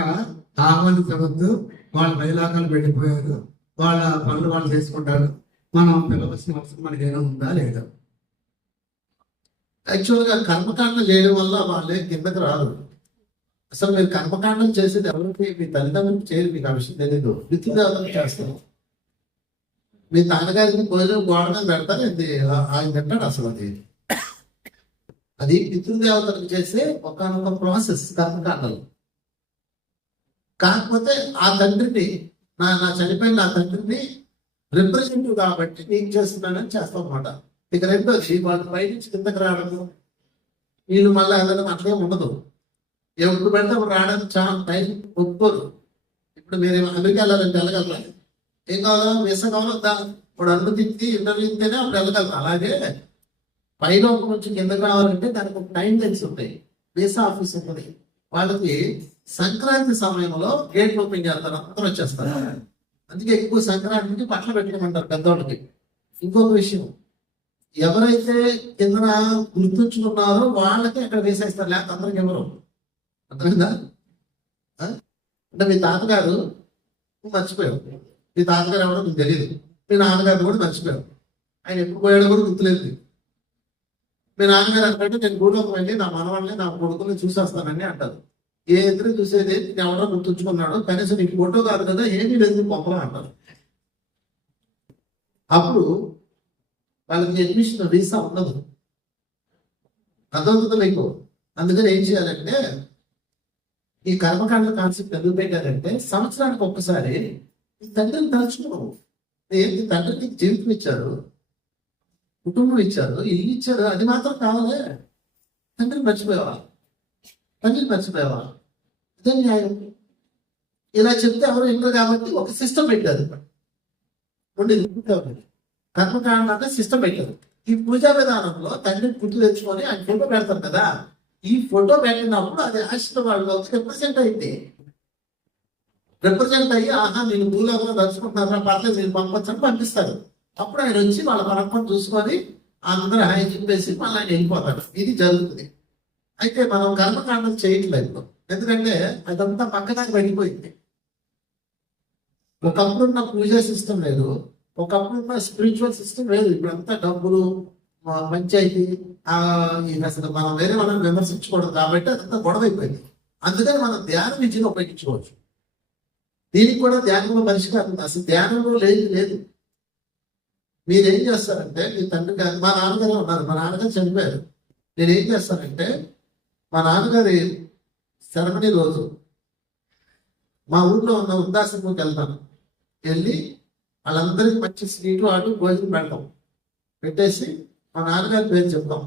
ఆహ్వానించవద్దు, వాళ్ళ బయలాకాలు వెళ్ళిపోయారు, వాళ్ళ పనులు వాళ్ళు చేసుకుంటారు, మనం పిలవలసిన అవసరం మనకి ఏమైనా ఉందా లేదా? యాక్చువల్గా కర్మకాండం చేయడం వల్ల వాళ్ళే కిందకి రారు. అసలు మీరు కర్మకాండం చేసేది ఎవరికి? మీ తల్లిదండ్రులకు చేయరు, మీకు ఆ విషయం తెలీదు. పితృదేవతలకు చేస్తారు. మీ తాతగారికి భోజనం గోడ మీద పెడతారు, ఆయన తింటాడు. అసలు అది పితృదేవతలకు చేసే ఒక ప్రాసెస్ కర్మకాండలు. కాకపోతే ఆ తండ్రిని, నా చనిపోయిన నా తండ్రిని రిప్రజెంటివ్ కాబట్టి నీకు చేస్తున్నానని చేస్తాం అన్నమాట. ఇక రెండోది, వాళ్ళు పైనుంచి కిందకి రావడం, వీళ్ళు మళ్ళీ వెళ్ళడం అట్లే ఉండదు. ఎప్పుడు పెడితే అప్పుడు రావడానికి చాలా టైం ఒప్పుకోరు. ఇప్పుడు మీరు అమెరికా వెళ్ళాలంటే వెళ్ళగలరా? ఏం కావాలా? వీసా కావాలా? ఇప్పుడు అనుమతి ఇంటర్వ్యూ ఇస్తేనే అప్పుడు వెళ్ళగలరు. అలాగే పైన నుంచి కిందకి రావాలంటే దానికి ఒక టైం లైన్స్ ఉంటాయి. వీసా ఆఫీస్ ఉంటుంది. వాళ్ళకి సంక్రాంతి సమయంలో గేట్ ఓపెన్ చేస్తారు, అందరూ వచ్చేస్తారు. అందుకే ఎక్కువ సంక్రాంతికి బట్టలు పెట్టుకోమంటారు పెద్దవాళ్ళకి. ఇంకొక విషయం, ఎవరైతే కింద గుర్తుంచుకున్నారో వాళ్ళకి అక్కడ వేసేస్తారు, లేకపోతే అందరికి ఎవరు. అర్థమైందా? అంటే మీ తాతగారు మర్చిపోయావు, మీ తాతగారు ఎవరో మీకు తెలియదు, మీ నాన్నగారు కూడా మర్చిపోయావు, ఆయన ఎప్పుడు పోయాడో కూడా గుర్తులేదు. మీ నాన్నగారు అంటే నేను గూడలోకి వెళ్ళి నా మనవాళ్ళని, నా కొడుకుని చూసేస్తానని అంటారు. ఏ ఎదురు చూసేది ఎవరో గుర్తుంచుకున్నాడు, కనీసం నీకు ఫోటో కాదు కదా, ఏమీ లేదు పొప్పలో అంటారు. అప్పుడు వాళ్ళకి అడ్మిషన్ వీసా ఉండదు. అర్థమవుతుంది మీకు? అందుకని ఏం చేయాలంటే, ఈ కర్మకాండ కాన్సెప్ట్ ఎందుకు పెట్టారంటే, సంవత్సరానికి ఒక్కసారి ఈ తండ్రిని తలుచుకోవు. ఏంటి, తండ్రి నీకు జీవితం ఇచ్చారు, కుటుంబం ఇచ్చారు, ఇల్లు ఇచ్చారు, అది మాత్రం కావాలే. తండ్రిని మర్చిపోయావా? తండ్రిని మర్చిపోయావా? అదే న్యాయం. ఇలా చెప్తే ఎవరు వినరు కాబట్టి ఒక సిస్టమ్ పెట్టారు. కర్మకాండ అంటే సిస్టమ్ పెట్టారు. ఈ పూజా విధానంలో తండ్రిని గుర్తు తెచ్చుకొని ఆయన ఫోటో పెడతారు కదా, ఈ ఫోటో పెట్టినప్పుడు అది ఆశీర్వాదంలో రిప్రజెంట్ అయింది. రిప్రజెంట్ అయ్యి, ఆహా నేను భూలోకంలో దర్చుకుంటున్నారా, పర్లేదు నేను పంపొచ్చని పంపిస్తారు. అప్పుడు ఆయన వచ్చి వాళ్ళ పరపం చూసుకొని అందరూ ఆయన చెప్పేసి మళ్ళీ ఆయన వెళ్ళిపోతాడు. ఇది జరుగుతుంది. అయితే మనం కర్మకాండం చేయట్లేదు, ఎందుకంటే అదంతా పక్కదానికి వెళ్ళిపోయింది. ఒకప్పుడున్న పూజా సిస్టమ్ లేదు, ఒకప్పుడున్న స్పిరిచువల్ సిస్టమ్ లేదు. ఇప్పుడు అంతా డబ్బులు, పంచాయతీ, అసలు మనం వేరే వాళ్ళని విమర్శించకూడదు కాబట్టి అదంతా గొడవ అయిపోయింది. అందుకని మనం ధ్యాన విద్యను ఉపయోగించుకోవచ్చు. దీనికి కూడా ధ్యానంలో పరిష్కారం ఉంది. అసలు ధ్యానంలో లేదు. మీరేం చేస్తారంటే, మీ తండ్రి గారు, మా నాన్నగారే ఉన్నారు, మా నాన్నగారు చనిపోయారు. నేనేం చేస్తానంటే, మా నాన్నగారి సెరమనీ రోజు మా ఊర్లో ఉన్న వృద్ధాశ్రమంకి వెళ్తాను. వెళ్ళి వాళ్ళందరికీ మంచి స్వీటు ఆడు భోజనం పెడతాం. పెట్టేసి మా నాన్నగారి పేరు చెప్తాం.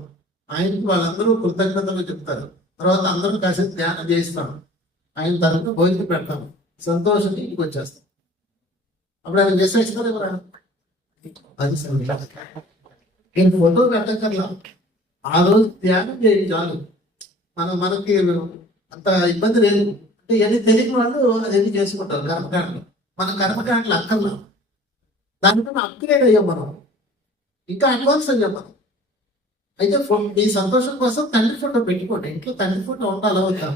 ఆయనకి వాళ్ళందరూ కృతజ్ఞతలు చెప్తారు. తర్వాత అందరూ కాసేపు ధ్యానం చేయిస్తాం. ఆయన తరఫున భోజనం పెడతాము. సంతోషంగా ఇంటికి వచ్చేస్తాం. అప్పుడు ఆయన చేసేస్తారు ఎవరా? అది నేను ఫోటో పెట్టకర్లా, ఆ రోజు ధ్యానం చేయండి చాలు. మనకి అంత ఇబ్బంది లేదు. అంటే ఎన్ని తెలియని వాళ్ళు అది చేసుకుంటారు కర్మకాండలు. మన కర్మకాండలు అక్కర్లా, దానికన్నా అప్గ్రేడ్ అయ్యాం మనం, ఇంకా అడ్వాన్స్ అయ్యాం మనం. అయితే మీ సంతోషం కోసం తండ్రి ఫోటో పెట్టుకోండి. ఇంట్లో తండ్రి ఫోటో ఉండాలి అవుతా,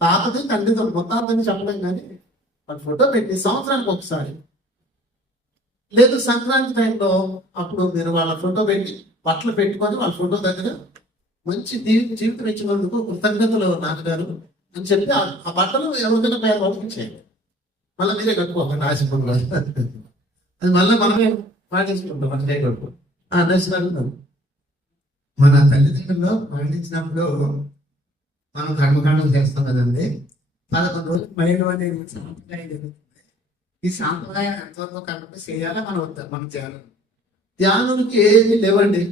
తాతది తండ్రితో మొత్తాన్ని చెప్పలేం, కానీ వాళ్ళ ఫోటో పెట్టి సంవత్సరానికి ఒకసారి, లేదు సంక్రాంతి టైంలో అప్పుడు మీరు వాళ్ళ ఫోటో పెట్టి బట్టలు పెట్టుకొని వాళ్ళ ఫోటో దగ్గర మంచి జీవితం ఇచ్చినందుకు కృతజ్ఞతలు నాన్నగారు అని చెప్పి ఆ బట్టలు ఎవరికైనా పేరు పంపించేయండి. మళ్ళీ మీరే కట్టుకోకండి ఆశపడాలి, అది మళ్ళీ మనమే పాటించుకుంటాం. మనకే కట్టుకో నేషనల్. మన తల్లిదండ్రులు మరణించినప్పుడు మనం కర్మకాండలు చేస్తాం కదండి. 11 రోజులు మైలు అనే సాంప్రదాయం జరుగుతుంది. ఈ సాంప్రదాయం ఎంతవరకు కరెక్ట్ చేయాలా మనం చేయాలి. ధ్యానానికి ఏమీ లేవండి,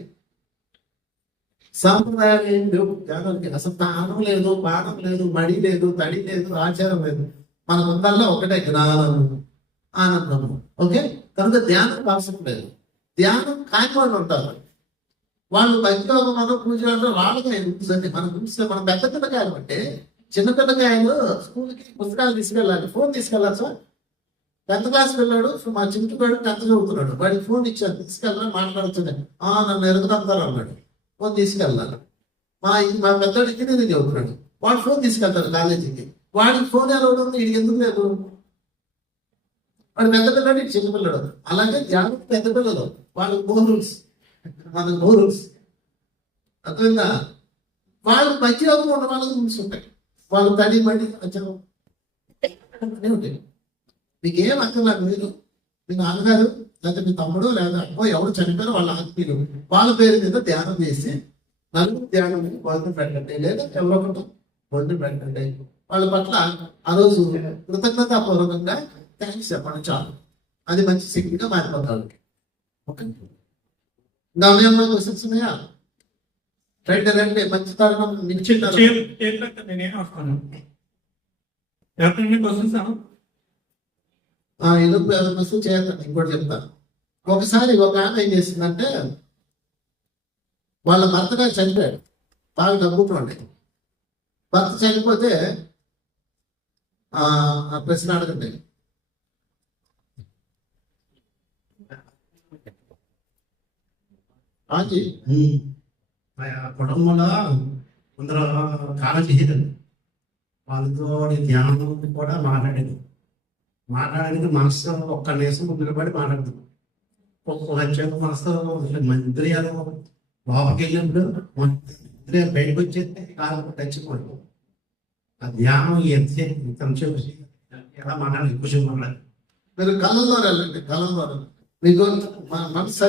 సాంప్రదాయాలు ఏం లేవు ధ్యానానికి. అసలు జ్ఞానం లేదు, పాఠం లేదు, మడి లేదు, తడి లేదు, ఆచారం లేదు. మన ముందల్లో ఒకటే జ్ఞానము, ఆనందము. ఓకే, కనుక ధ్యానం అవసరం లేదు. ధ్యానం కాని వాళ్ళు ఉంటారు, వాళ్ళు భక్తిలో పూజలు వాళ్ళకాయ కూర్చొని మనం చూస్తే మనం పెద్ద పిల్లకాయలు అంటే చిన్న పిల్లకాయలు స్కూల్కి పుస్తకాలు తీసుకెళ్ళాలి, ఫోన్ తీసుకెళ్ళాలి. సార్ 10th క్లాస్ పిల్లాడు, మా చింటుగాడు 10th చదువుతున్నాడు, వాడికి ఫోన్ ఇచ్చాను తీసుకెళ్ళాలని మాట్లాడుతున్నాను. నన్ను ఎరుగుతారు అన్నాడు, ఫోన్ తీసుకెళ్ళాలి. మా పెద్దోడు ఇంజనీరింగ్ చదువుతున్నాడు, వాడు ఫోన్ తీసుకెళ్తాడు కాలేజీకి. వాడికి ఫోన్ ఎలా ఉంది, వీడికి ఎందుకు లేదు? వాడు పెద్ద పిల్లడు, ఇటు చిన్న పిల్లడు. అలాగే ధ్యానం పెద్ద పిల్లలు, వాళ్ళకి రూల్స్, మనకు రూల్స్ అర్థమైందా? వాళ్ళు మంచిగా ఉన్న వాళ్ళకి రూల్స్ ఉంటాయి. వాళ్ళు తడి మడి ఉంటాయి. మీకు ఏం అక్కర్లా, మీరు మీ నాన్నగారు లేదా మీ తమ్ముడు లేదా అమ్మో ఎవరు చనిపోయారో వాళ్ళ ఆత్మీయులు, వాళ్ళ పేరు మీద ధ్యానం చేసి నలుగురు ధ్యానం మీద భోజనం పెట్టండి, లేదా ఎవరో ఒకటి భోజనం పెట్టండి. వాళ్ళ పట్ల ఆ రోజు కృతజ్ఞతాపూర్వకంగా థ్యాంక్స్ చెప్పండి చాలు. అది మంచి శక్తిగా మారిపోతాడు. ఓకే, ఇంకా అమ్మమ్మ క్వశ్చన్స్ ఉన్నాయా? రైట్ రండి, మంచి తరుణం నిశ్చింటారు. నేనే వస్తాను. ఎవరికైనా క్వశ్చన్స్ ఇల్లు వస్తూ చేయాలండి. ఇంకోటి చెప్తాను. ఒకసారి ఒక ఆమె ఏం చేసిందంటే, వాళ్ళ భర్త గారు చనిపోయాడు, బాగా డబ్బుకోండి. భర్త చనిపోతే ప్రశ్న అడగండి. కుటుంబంలో కొందరు కాలం చేసేదండి, వాళ్ళతో ధ్యానం కూడా మాట్లాడేది మనసు ఒక్క నిమిషం నిలబడి మాట్లాడుతుంది. ఒక్కొక్క మనసు ఇంద్రియాలు లోపలికి వెళ్ళినప్పుడు ఇంద్రియాలు బయటకు వచ్చేస్తే కాలం తెచ్చిపోదు. ఆ ధ్యానం ఎంతసేపు ఎలా మాట్లాడాలి, ఎక్కువసేపు మాట్లాడాలి. మీరు కళ్ళల్లో వెళ్ళండి, కళ్ళల్లో మీకు మనసు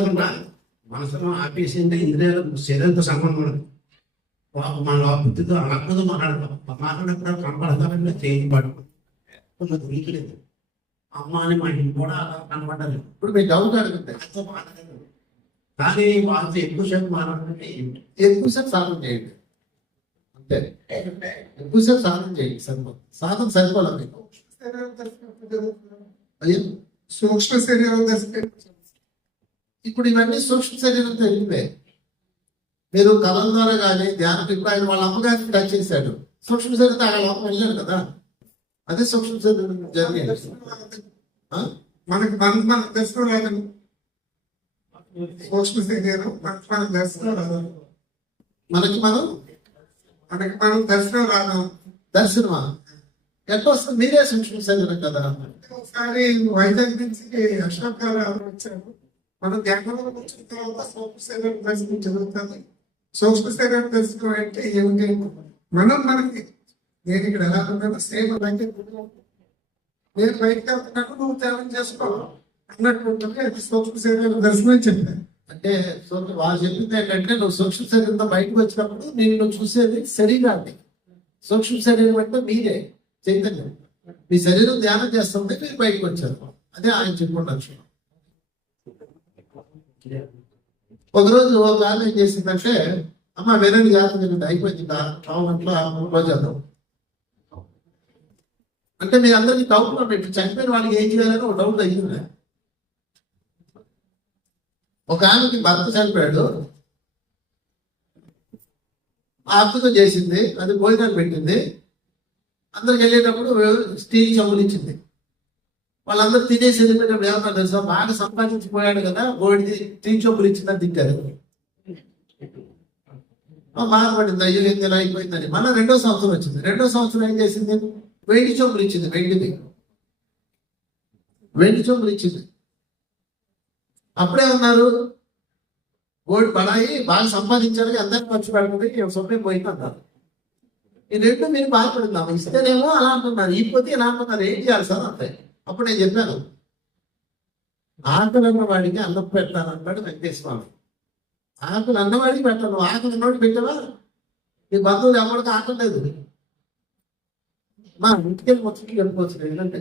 మనసులో ఆపేసింటే ఇంద్రియాలు శరీరంతో సంబంధం ఉండదు. మన బుద్ధితో ఆత్మతో మాట్లాడేప్పుడు కనపడతామని చేయి పడుతుంది, దొరికలేదు. అమ్మ అని మా ఇంటి కూడా కనపడాలి. ఇప్పుడు మీ డౌట్ అడుగుతాయి, కానీ వాళ్ళతో ఎక్కువసేపు మాట్లాడుతుంటే ఎక్కువసేపు సాధన చేయండి. అంతే, ఎక్కువసేపు సాధన చేయండి. సాధన సరిపోలేదు మీకు. అయ్యో, సూక్ష్మ శరీరం ఇప్పుడు ఇవన్నీ సూక్ష్మ శరీరంతో వెళ్ళిపోయాయి. మీరు కళల ద్వారా కానీ ధ్యానం, ఇప్పుడు ఆయన వాళ్ళ అమ్మగారిని టచ్ చేశాడు, సూక్ష్మ శరీరంతో ఆయన లోపం వెళ్ళాడు కదా, అదే సూక్ష్మ శరీరం జరిగేది. మనకి మన దర్శనం రాదు, సూక్ష్మ శరీరం మన దర్శనం రాదు, మనకి మనం దర్శనం రాదు. దర్శనమా ఎట్లా వస్తుంది? మీరే సూక్ష్మ శరీరం కదా. ఒకసారి వైజాగ్ నుంచి అశోక్ గారు వచ్చారు. మనం ధ్యానంలో వచ్చిన తర్వాత సూక్ష్మ శరీరం దర్శనం జరుగుతుంది. సూక్ష్మ శరీరం దర్శనం అంటే ఏమిటి? మనకి నేను ఇక్కడ ఎలా ఉన్నానో సేమ్ అలాగే నేను బయటకు వెళ్తున్నాను, నువ్వు ధ్యానం చేసుకో అన్నట్టు ఉంటుంది. అది సూక్ష్మ శరీరం దర్శనం చెప్పాను. అంటే వాళ్ళు చెప్పింది ఏంటంటే, నువ్వు సూక్ష్మ శరీరంతో బయటకు వచ్చినప్పుడు నేను చూసేది శరీరాన్ని. సూక్ష్మ శరీరం అంటే మీరే చైతన్యం. మీ శరీరం ధ్యానం చేస్తుంటే మీరు బయటకు వచ్చారు. అదే ఆయన చెప్పుకుంటారు. ఒకరోజు ఒక ఆమె ఏం చేసిందంటే, అమ్మ వినండి జాతకం జరిగింది, అయిపోయింది కావాలంట్లో రోజు అంటే మీ అందరికి డౌట్ లో పెట్టి చనిపోయిన వాళ్ళకి ఏం చేయాలని ఒక డౌట్ అయ్యింది. ఒక ఆమెకి భర్త చనిపోయాడు, ఆకుతో చేసింది, అది భోజనాలు పెట్టింది. అందరికి వెళ్ళేటప్పుడు స్టీల్ చెంబులు ఇచ్చింది. వాళ్ళందరూ తినేసి వెళ్ళిపోయినప్పుడు ఏమన్నా తెలుసా, బాగా సంపాదించిపోయాడు కదా, గోడిది స్టీల్ చెంబులు ఇచ్చిందని తింటారు. బాధపడింది, అయ్యో ఏం ఇలా అయిపోయిందని. మళ్ళీ 2వ సంవత్సరం వచ్చింది. 2వ సంవత్సరం ఏం చేసింది, వెండి చెంబులు ఇచ్చింది. వెండి చెంబులు ఇచ్చింది. అప్పుడే ఉన్నారు, గోల్డ్ పడాయి బాగా సంపాదించాలి, అందరికి ఖర్చు పెడుతుంది, సొమ్మే పోయింది అన్నారు. ఈ 2 మీరు బాధపడుతున్నాము. ఇస్తేనేమో అలా అంటున్నారు, ఇకపోతే ఇలా అంటున్నారు, ఏం చేయాలి సార్ అంతే. అప్పుడు నేను చెప్పాను, ఆకలి అన్న వాడికి అన్నం పెట్టాను అంటాడు వెంకటేశ్వర స్వామి. ఆకలి అన్నవాడికి పెట్టాను, ఆకలి అన్నవాడికి పెట్టావా? ఈ బంధువులు ఎవరికి ఆకలి లేదు. మా ఇంటికి మొత్తం వెళ్ళిపోవచ్చు. ఏంటంటే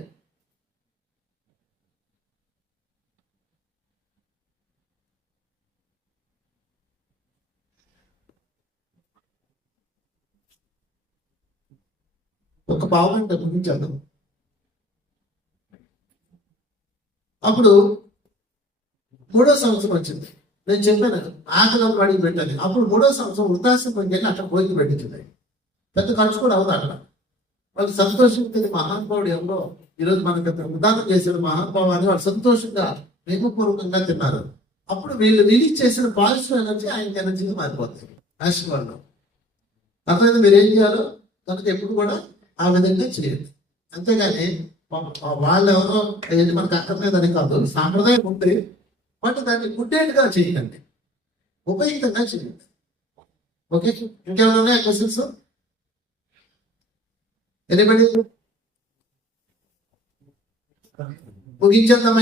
ఒక పావుగంట ముగించాను. అప్పుడు 3వ సంవత్సరం వచ్చింది. నేను చెప్పాను ఆకలి వాడికి పెట్టాలి. అప్పుడు 3వ సంవత్సరం వృద్ధాశ్రమం వెళ్ళి అక్కడ భోజనం పెట్టింది. పెద్ద ఖర్చు కూడా అవుతుంది అక్కడ. వాళ్ళు సంతోషించింది, మహానుభావుడు ఎవరో ఈరోజు మనకి ఉదాహరణ చేసిన మహానుభావాన్ని వాళ్ళు సంతోషంగా ప్రేమపూర్వకంగా తిన్నారు. అప్పుడు వీళ్ళు రిలీజ్ చేసిన పాజిటివ్ ఎనర్జీ ఆయన ఎనర్జీగా మారిపోతుంది ఆశీర్వాదం. అర్థమైంది మీరు ఏం చేయాలో కనుక ఎప్పుడు కూడా ఆ విధంగా చేయదు. అంతేగాని వాళ్ళు ఎవరో ఏది మనకు అక్కర్లేదని కాదు, సాంప్రదాయం ఉంది. బట్ దాన్ని గుడ్డేట్గా చేయకండి, ఉపయుక్తంగా చేయండి. ఓకే, ఇంకేమైనా ఉన్నాయా క్వశ్చన్స్? ఎనిబడి ముగించేద్దామా?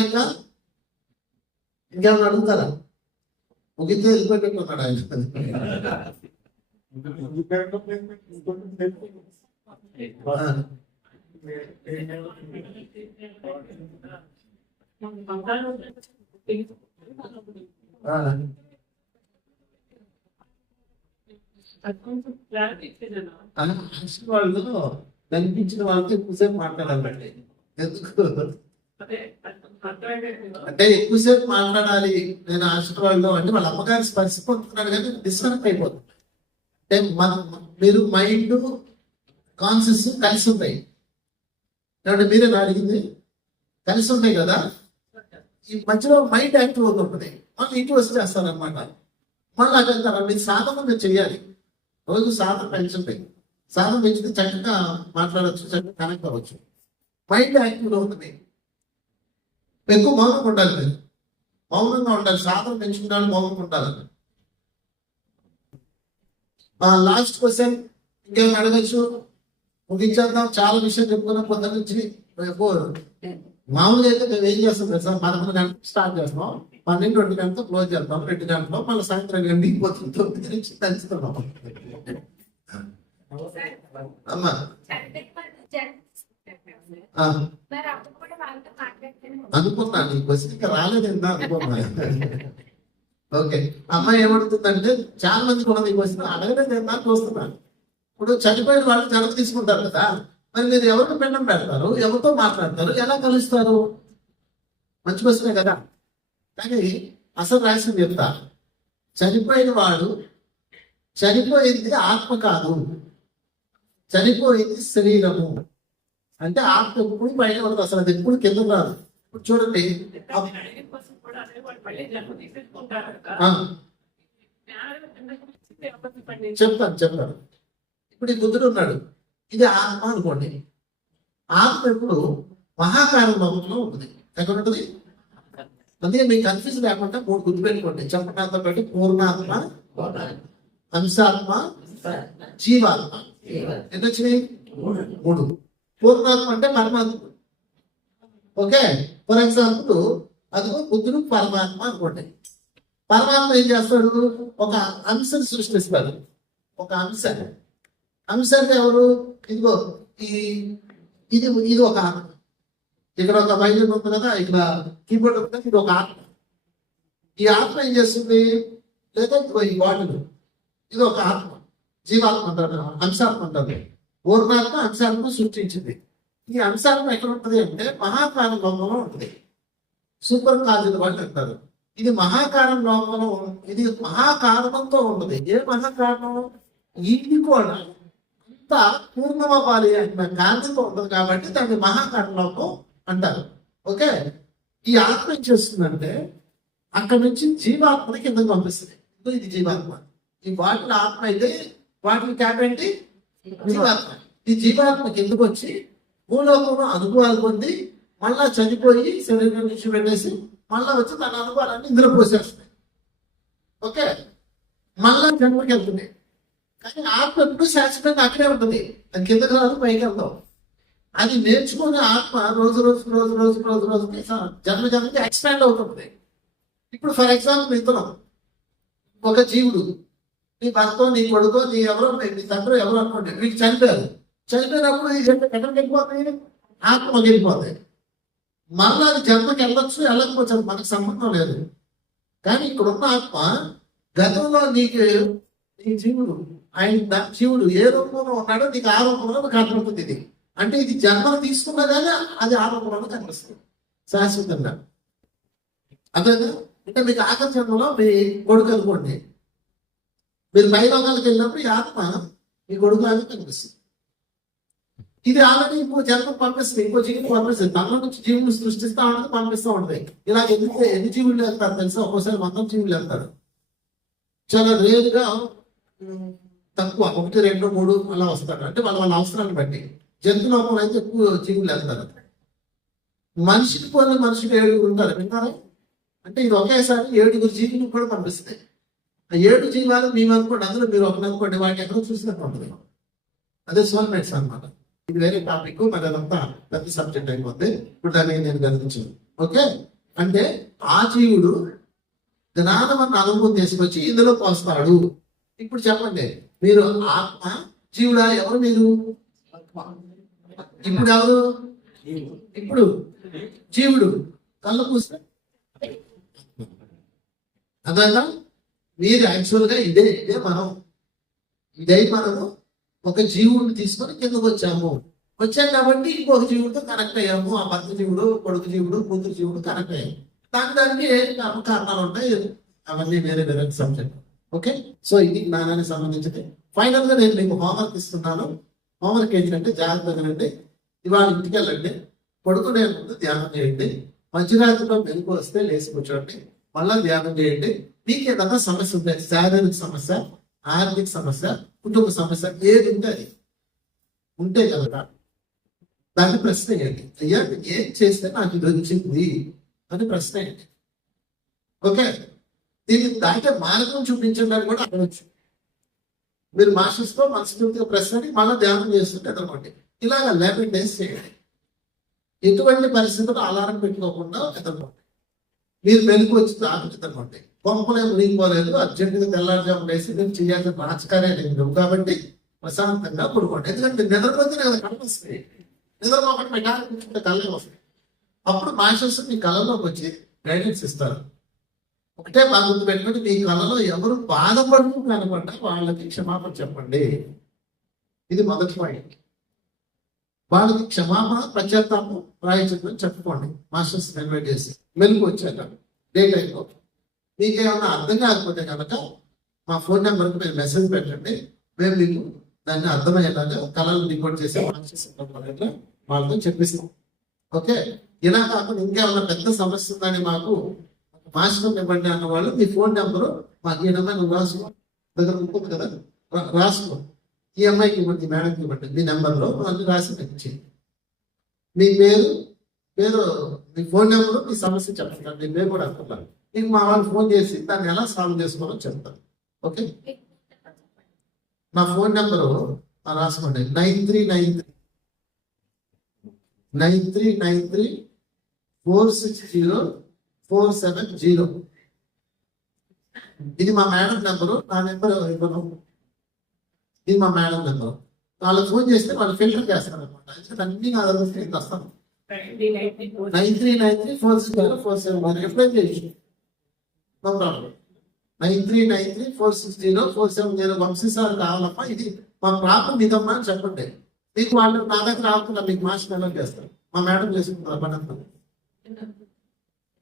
ఇంకేమైనా అడుగుతారా? ముగితే వెళ్ళిపోయేట్టున్నాడు ఆయన. వాళ్ళు కనిపించిన వాళ్ళతో ఎక్కువసేపు మాట్లాడాలండి. ఎందుకు అంటే ఎక్కువసేపు మాట్లాడాలి నేను ఆశీర్వాదంలో అంటే వాళ్ళ అమ్మగారి స్పర్శ పొందుతున్నాడు కానీ డిస్కనెక్ట్ అయిపోతుంది. అంటే మీరు మైండ్ కాన్షియస్ కలిసి ఉంటాయి. కాబట్టి మీరే అడిగింది కలిసి ఉంటాయి కదా, ఈ మధ్యలో మైండ్ యాక్టివ్ అవుతుంటుంది. మళ్ళీ ఇంటికి వచ్చి చేస్తారనమాట. మళ్ళీ అక్కడ మీరు సాధన మీరు చేయాలి. రోజు సాధన పెంచండి. సాధన పెంచితే చక్కగా మాట్లాడవచ్చు, చక్కగా కనెక్ట్ అవ్వచ్చు. మైండ్ యాక్టివ్లో ఉంటుంది. ఎక్కువ మౌనంగా ఉండాలి. మీరు మౌనంగా ఉండాలి. సాధన పెంచుకుంటాను, మౌనంగా ఉండాలి. లాస్ట్ క్వశ్చన్ ఇంకేమైనా అడగచ్చు, ముగించేద్దాం. చాలా విషయం చెప్పుకున్నాం పొద్దు నుంచి. మామూలుగా అయితే మేము ఏం చేస్తాం తెలుసా, 11 గంటలకు స్టార్ట్ చేస్తాం, 12-2 గంటతో క్లోజ్ చేస్తాం. 2 గంటలో మళ్ళీ సాయంత్రం గంటకి పోతుంది. 9 నుంచి తెలుస్తున్నాం. అమ్మా అనుకున్నా నీ క్వశ్చన్ ఇంకా రాలేదందా అనుకున్నా. ఓకే, అమ్మాయి ఏమడుతుందంటే చాలా మందికి ఉన్నది ఈ క్వశ్చన్, అడగలేదేందా చూస్తున్నాను. ఇప్పుడు చనిపోయిన వాళ్ళు జనం తీసుకుంటారు కదా, మరి మీరు ఎవరికి పిండం పెడతారు, ఎవరితో మాట్లాడతారు, ఎలా కలుస్తారు? మంచి క్వశ్చనే కదా. కానీ అసలు రాసిన చెప్తా, చనిపోయిన వాడు చనిపోయింది ఆత్మ కాదు, చనిపోయింది శరీరము. అంటే ఆత్మ ఎప్పుడు బయట పడదు, అసలు అది ఎప్పుడు కింద రాదు. ఇప్పుడు చూడండి, చెప్తాను. ఇప్పుడు ఈ బుద్ధుడు ఉన్నాడు, ఇది ఆత్మ అనుకోండి. ఆత్మ ఎప్పుడు మహాకారం లోకంలో ఉంటుంది. ఎక్కడ ఉంటుంది? అందుకే మీకు కన్ఫ్యూజ్ లేకుండా 3 గుర్తుపెట్టుకోండి. చెప్పడంతో పెట్టి పూర్ణాత్మ, అంశాత్మ, జీవాత్మ. ఎన్ని వచ్చినాయి? 3. పూర్ణాత్మ అంటే పరమాత్మ. ఓకే, ఫర్ ఎగ్జాంపుల్ అదిగో బుద్ధుడు పరమాత్మ అనుకోండి. పరమాత్మ ఏం చేస్తాడు? ఒక అంశాన్ని సృష్టిస్తాడు. ఒక అంశాన్ని ఎవరు? ఇదిగో ఇది ఒక ఆత్మ. ఇక్కడ ఒక వైద్యం ఉంది కదా, ఇక్కడ కీబోర్డ్ ఉంది కదా, ఇది ఒక ఆత్మ. ఈ ఆత్మ ఏం చేస్తుంది? లేదా ఈ బాటిల్, ఇది ఒక ఆత్మ, జీవాత్మ అంటారు, అంశాత్మ అంటారు. పూర్ణాత్మ అంశాత్మ సృష్టించింది. ఈ అంశాత్మ ఎక్కడ ఉంటుంది అంటే మహాకారం లోకంలో ఉంటుంది. సూపర్ కాజుల వాళ్ళు అంటారు. ఇది మహాకారం లోకంలో, ఇది మహాకారణంతో ఉంటుంది. ఏ మహాకారణం? ఇది కూడా అంత పూర్ణమవ్వాలి అన్న కారణంతో ఉంటుంది కాబట్టి దాన్ని మహాకారణలోకం అంటారు. ఓకే, ఈ ఆత్మ ఏం చేస్తుందంటే అక్కడ నుంచి జీవాత్మని కిందకి పంపిస్తుంది. ఇది జీవాత్మ. ఈ బాటిల్ ఆత్మ అయితే బాటిల్ క్యాప్ ఏంటి? జీవాత్మ. ఈ జీవాత్మ కిందకు వచ్చి భూలోకంలో అనుభవాలు పొంది మళ్ళా చనిపోయి శరీరం నుంచి వెళ్ళేసి మళ్ళా వచ్చి తన అనుభవాలన్నీ ఇందులో పోసేస్తాయి. ఓకే, మళ్ళా జన్మకి వెళ్తుంది. కానీ ఆత్మ ఎప్పుడు శాశ్వతంగా అక్కడే ఉంటుంది. అది కిందకి రాదు, పైకి వెళ్తాం. అది నేర్చుకునే ఆత్మ రోజు రోజు రోజు రోజు రోజు రోజుకి జన్మ జన్మకి ఎక్స్పాండ్ అవుతుంది. ఇప్పుడు ఫర్ ఎగ్జాంపుల్ ఇతను ఒక జీవుడు, నీ భర్త, నీ కొడుకో, నీ ఎవరో, నీ తండ్రి ఎవరు అనుకోండి, వీళ్ళు చనిపోయారు. చనిపోయినప్పుడు ఈ జన్మ ఎక్కడికి వెళ్ళిపోతాయి? ఆత్మకి వెళ్ళిపోతాయి. మళ్ళీ అది జన్మకి వెళ్ళొచ్చు, వెళ్ళకపోవచ్చు, మనకు సంబంధం లేదు. కానీ ఇక్కడ ఉన్న ఆత్మ గతంలో నీకు నీ జీవుడు, ఆయన జీవుడు ఏ రూపంలో ఉన్నాడో నీకు ఆ రూపంలో కనపడుతుంది. ఇది అంటే ఇది జన్మను తీసుకున్నా కానీ అది ఆ రూపంలో కనిపిస్తుంది శాశ్వతంగా. అదే అంటే మీకు ఆఖరి జన్మలో మీ కొడుకు అనుకోండి, మీరు పైలోకాలకు వెళ్ళినప్పుడు ఈ ఆత్మ మీ కొడుకు లాగా కనిపిస్తుంది. ఇది ఆల్రెడీ ఇంకో జన్మ పంపిస్తుంది, ఇంకో జీవిని పంపిస్తుంది. తనలో నుంచి జీవులు సృష్టిస్తూ ఉంటుంది, పంపిస్తూ ఉంటుంది. ఇలా ఎన్ని జీవులు వెళ్తారు తెలుసా? ఒక్కోసారి 100 జీవులు వెళ్తారు. చాలా రేరుగా తక్కువ 1, 2, 3 అలా వస్తారు. అంటే వాళ్ళ అవసరాన్ని బట్టి. జంతు లోపల అయితే ఎక్కువ జీవులు వెళ్తారు. మనిషికి పోయిన మనిషికి 7 ఉంటారు, విన్నారా? అంటే ఇది ఒకేసారి 7 జీవులు కూడా పంపిస్తాయి. ఆ 7 జీవాలు మేము అనుకోండి, అందులో మీరు ఒకరు అనుకోండి, వాటిని ఎక్కడో చూసినట్టు ఉంటుంది. అదే సోల్మేట్స్ అన్నమాట. ఇది వేరే టాపిక్, మరి అదంతా పెద్ద సబ్జెక్ట్ అయిపోతే ఇప్పుడు దాన్ని నేను గమనించాను. ఓకే, అంటే ఆ జీవుడు జ్ఞానం అన్న అనుభవం తీసుకొచ్చి ఇందులో పోస్తాడు. ఇప్పుడు చెప్పండి, మీరు ఆత్మ జీవుడా? ఎవరు మీరు? ఇప్పుడు ఎవరు? ఇప్పుడు జీవుడు. కళ్ళు పూస్తే అదన్నా మీరు యాక్చువల్గా ఇదే మనం మనము ఒక జీవుడిని తీసుకొని కిందకు వచ్చాం కాబట్టి ఇంకొక జీవుడితో కనెక్ట్ అయ్యాము. ఆ భర్త జీవుడు, కొడుకు జీవుడు, కూతురు జీవుడు కనెక్ట్ అయ్యాము. దానికి కారణాలు ఉంటాయి, అవన్నీ వేరే వేరే సబ్జెక్ట్. ఓకే, సో ఇది జ్ఞానానికి సంబంధించింది. ఫైనల్ గా నేను మీకు హోంవర్క్ ఇస్తున్నాను. హోంవర్క్ ఏంటంటే జాగ్రత్తగా రండి. ఇవాళ ఇంటికి వెళ్ళండి, పడుకునే ముందు ధ్యానం చేయండి. మధ్యరాత్రిలో మెలకు వస్తే లేచి కూర్చోండి, మళ్ళా ధ్యానం చేయండి. మీకు ఏదన్నా సమస్య ఉంటే, శారీరక సమస్య, ఆర్థిక సమస్య, కుటుంబ సమస్య, ఏది ఉంటే అది ఉంటే కనుక దాన్ని ప్రశ్న వేయండి. అయ్యా ఏం చేస్తే నాకు ఇది వచ్చింది అని ప్రశ్న వేయండి. ఓకే, దీన్ని దాంట్లో మార్గం చూపించడానికి కూడా అడగచ్చు. మీరు మాస్టర్స్తో మనస్ఫూర్తిగా ప్రశ్నని మళ్ళీ ధ్యానం చేస్తుంటే ఎదుర్కోండి. ఇలాగ 11 days చేయండి. ఎటువంటి పరిస్థితుల్లో అలారం పెట్టుకోకుండా ఎదుర్కోండి. మీరు మెలకు వచ్చి ఆలోచించండి. కొంపలే మునిగిపోలేదు, అర్జెంటుగా తెల్లారుజాము వేసి మీరు చేయాల్సిన రాజకార్యం లేదు కాబట్టి ప్రశాంతంగా పడుకోండి. ఎందుకంటే నిద్రపోతే కదా కనిపిస్తుంది. నిద్రపోకుండా పెట్టాలనుకుంటే కళ్ళే వస్తాయి. అప్పుడు మాస్టర్స్ మీ కళలోకి వచ్చి గైడెన్స్ ఇస్తారు. ఒకటే బాగా గుర్తుపెట్టుకుని, మీ కళలో ఎవరు బాధపడుతూ కనపడ్డా వాళ్ళకి క్షమాపణ చెప్పండి. ఇది మొదటి పాయింట్. వాళ్ళకి క్షమాపణ, పశ్చాత్తాపం, ప్రాయచిత్తం చెప్పుకోండి. మాస్టర్స్ ఇన్వైట్ చేసి మెలకు వచ్చాక డే టైంలో మీకేమన్నా అర్థం కాకపోతే కనుక మా ఫోన్ నెంబర్కి మీరు మెసేజ్ పెట్టండి. మేము మీకు దాన్ని అర్థమయ్యేలాగా కళలు రికార్డ్ చేసి వాళ్ళతో చెప్పిస్తాం. ఓకే, ఇలా కాకుండా ఇంకేమన్నా పెద్ద సమస్య ఉందని మాకు మాస్టర్ ఇవ్వండి అన్న వాళ్ళు మీ ఫోన్ నెంబరు మాకు ఈ నెంబర్ నువ్వు రాసుకో, దగ్గర ఉంటుంది కదా, రాసుకో. ఈ అమ్మాయికి ఇవ్వండి, మేడంకి ఇవ్వండి, మీ నెంబర్లో అన్ని రాసి పెట్టించేయండి. మీ పేరు, మీ ఫోన్ నెంబరు, మీ సమస్య చెప్పండి. మీ పేరు కూడా అనుకుంటాను. మీకు మా వాళ్ళు ఫోన్ చేసి దాన్ని ఎలా సాల్వ్ చేసుకోవాలో చెప్తాను. ఓకే, నా ఫోన్ నెంబరు రాసుకోండి. 9393460470. ఇది మా మేడం నెంబరు. నా నెంబర్ ఇవ్వను, ఇది మా మేడం నెంబరు. వాళ్ళకి ఫోన్ చేస్తే వాళ్ళు ఫిల్టర్ చేస్తారు అనమాట. అన్ని నా దగ్గర వస్తాను. 9393460470 ఎప్పుడైతే చేసి నో ప్రాబ్లం. 9393460470 వంశీసారి కావాలమ్మా, ఇది మా ప్రాబ్లం ఇదమ్మా అని చెప్పండి. మీకు వాళ్ళు నా దగ్గర రాకుండా మీకు మాస్టర్ ఎలా చేస్తారు, మా మేడం చేసుకుంటారు పని అంతా.